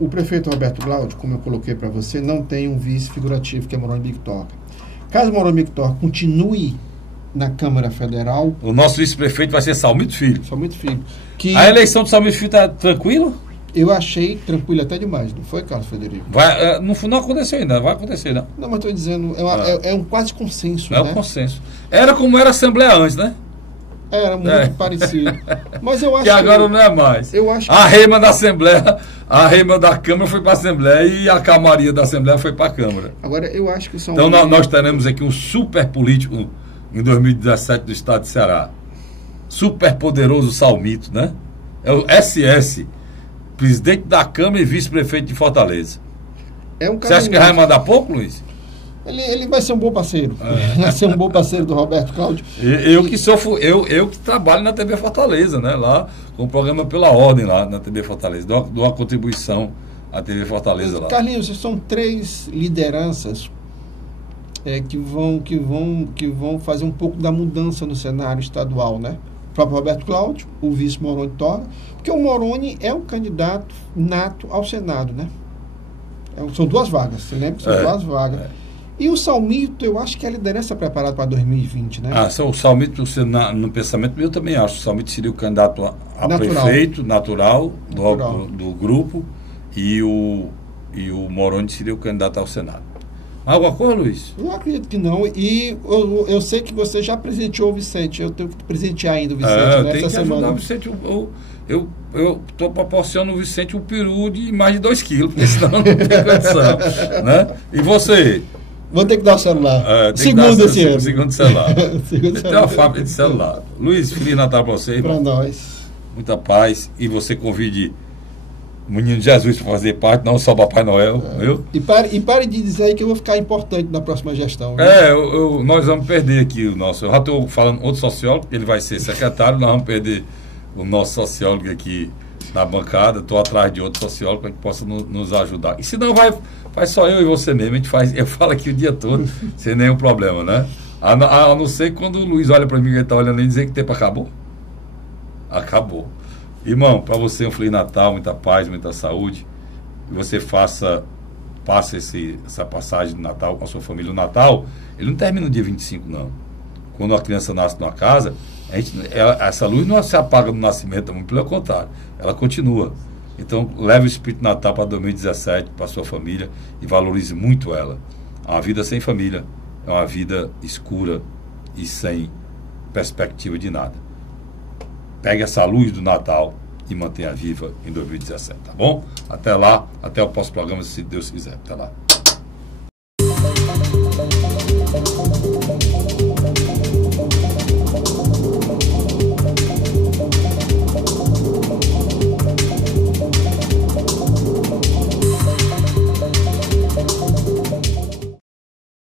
O prefeito Roberto Cláudio, como eu coloquei para você, não tem um vice figurativo que é Moroni Bictorga. Caso Moroni Bictorga continue na Câmara Federal... O nosso vice-prefeito vai ser Salmito Filho. A eleição do Salmito Filho está tranquila? Eu achei tranquilo até demais, não foi, Carlos Federico? Não aconteceu ainda, vai acontecer, não. Não, mas estou dizendo, é um quase consenso, né? Um consenso. Era como era a Assembleia antes, né? Era muito parecido. Mas eu acho que agora não é mais. A reima da Assembleia, a reima da Câmara foi para a Assembleia e a calmaria da Assembleia foi para a Câmara. Agora, eu acho que são... Então, nós teremos aqui um super político em 2017 do estado de Ceará. Super poderoso Salmito, né? É o SS, presidente da Câmara e vice-prefeito de Fortaleza. Você acha que vai mandar pouco, Luiz? Ele vai ser um bom parceiro. Vai ser um bom parceiro do Roberto Cláudio. Eu que trabalho na TV Fortaleza, né? Lá, com o programa Pela Ordem, lá na TV Fortaleza. Dou uma contribuição à TV Fortaleza lá. Carlinhos, são 3 lideranças que vão fazer um pouco da mudança no cenário estadual, né? O próprio Roberto Cláudio, o vice Moroni Tora, porque o Moroni é um candidato nato ao Senado, né? São 2 vagas, você lembra que são 2 vagas. E o Salmito, eu acho que a liderança é preparada para 2020, né? O Salmito, no pensamento meu, eu também acho. O Salmito seria o candidato a prefeito natural do grupo e o Moroni seria o candidato ao Senado. Alguma coisa, Luiz? Eu acredito que não. E eu sei que você já presenteou o Vicente. Eu tenho que presentear ainda o Vicente nessa semana. O Vicente, eu estou proporcionando ao Vicente um peru de mais de 2 quilos, porque senão não tem condição. Né? E você? Vou ter que dar o celular. Segundo esse ano. Segundo celular. Tem uma fábrica de celular. Luiz, Feliz Natal para você. Para nós. Muita paz. E você convide o Menino Jesus para fazer parte, não só o Papai Noel. Viu? E pare de dizer aí que eu vou ficar importante na próxima gestão. Nós vamos perder aqui o nosso... Eu já estou falando outro sociólogo, ele vai ser secretário, nós vamos perder o nosso sociólogo aqui na bancada. Estou atrás de outro sociólogo para que possa nos ajudar. E se não, vai só eu e você mesmo. Eu falo aqui o dia todo, sem nenhum problema, né? A não ser quando o Luiz olha para mim, ele está olhando e dizer que o tempo acabou. Acabou. Irmão, para você um Feliz Natal, muita paz, muita saúde. Que você passe essa passagem de Natal com a sua família. O Natal, ele não termina no dia 25, não. Quando a criança nasce numa casa, essa luz não se apaga no nascimento, muito pelo contrário, ela continua. Então, leve o espírito de Natal para 2017, para a sua família, e valorize muito ela. Uma vida sem família é uma vida escura e sem perspectiva de nada. Pegue essa luz do Natal e mantenha viva em 2017, tá bom? Até lá, até o próximo programa, se Deus quiser. Até lá.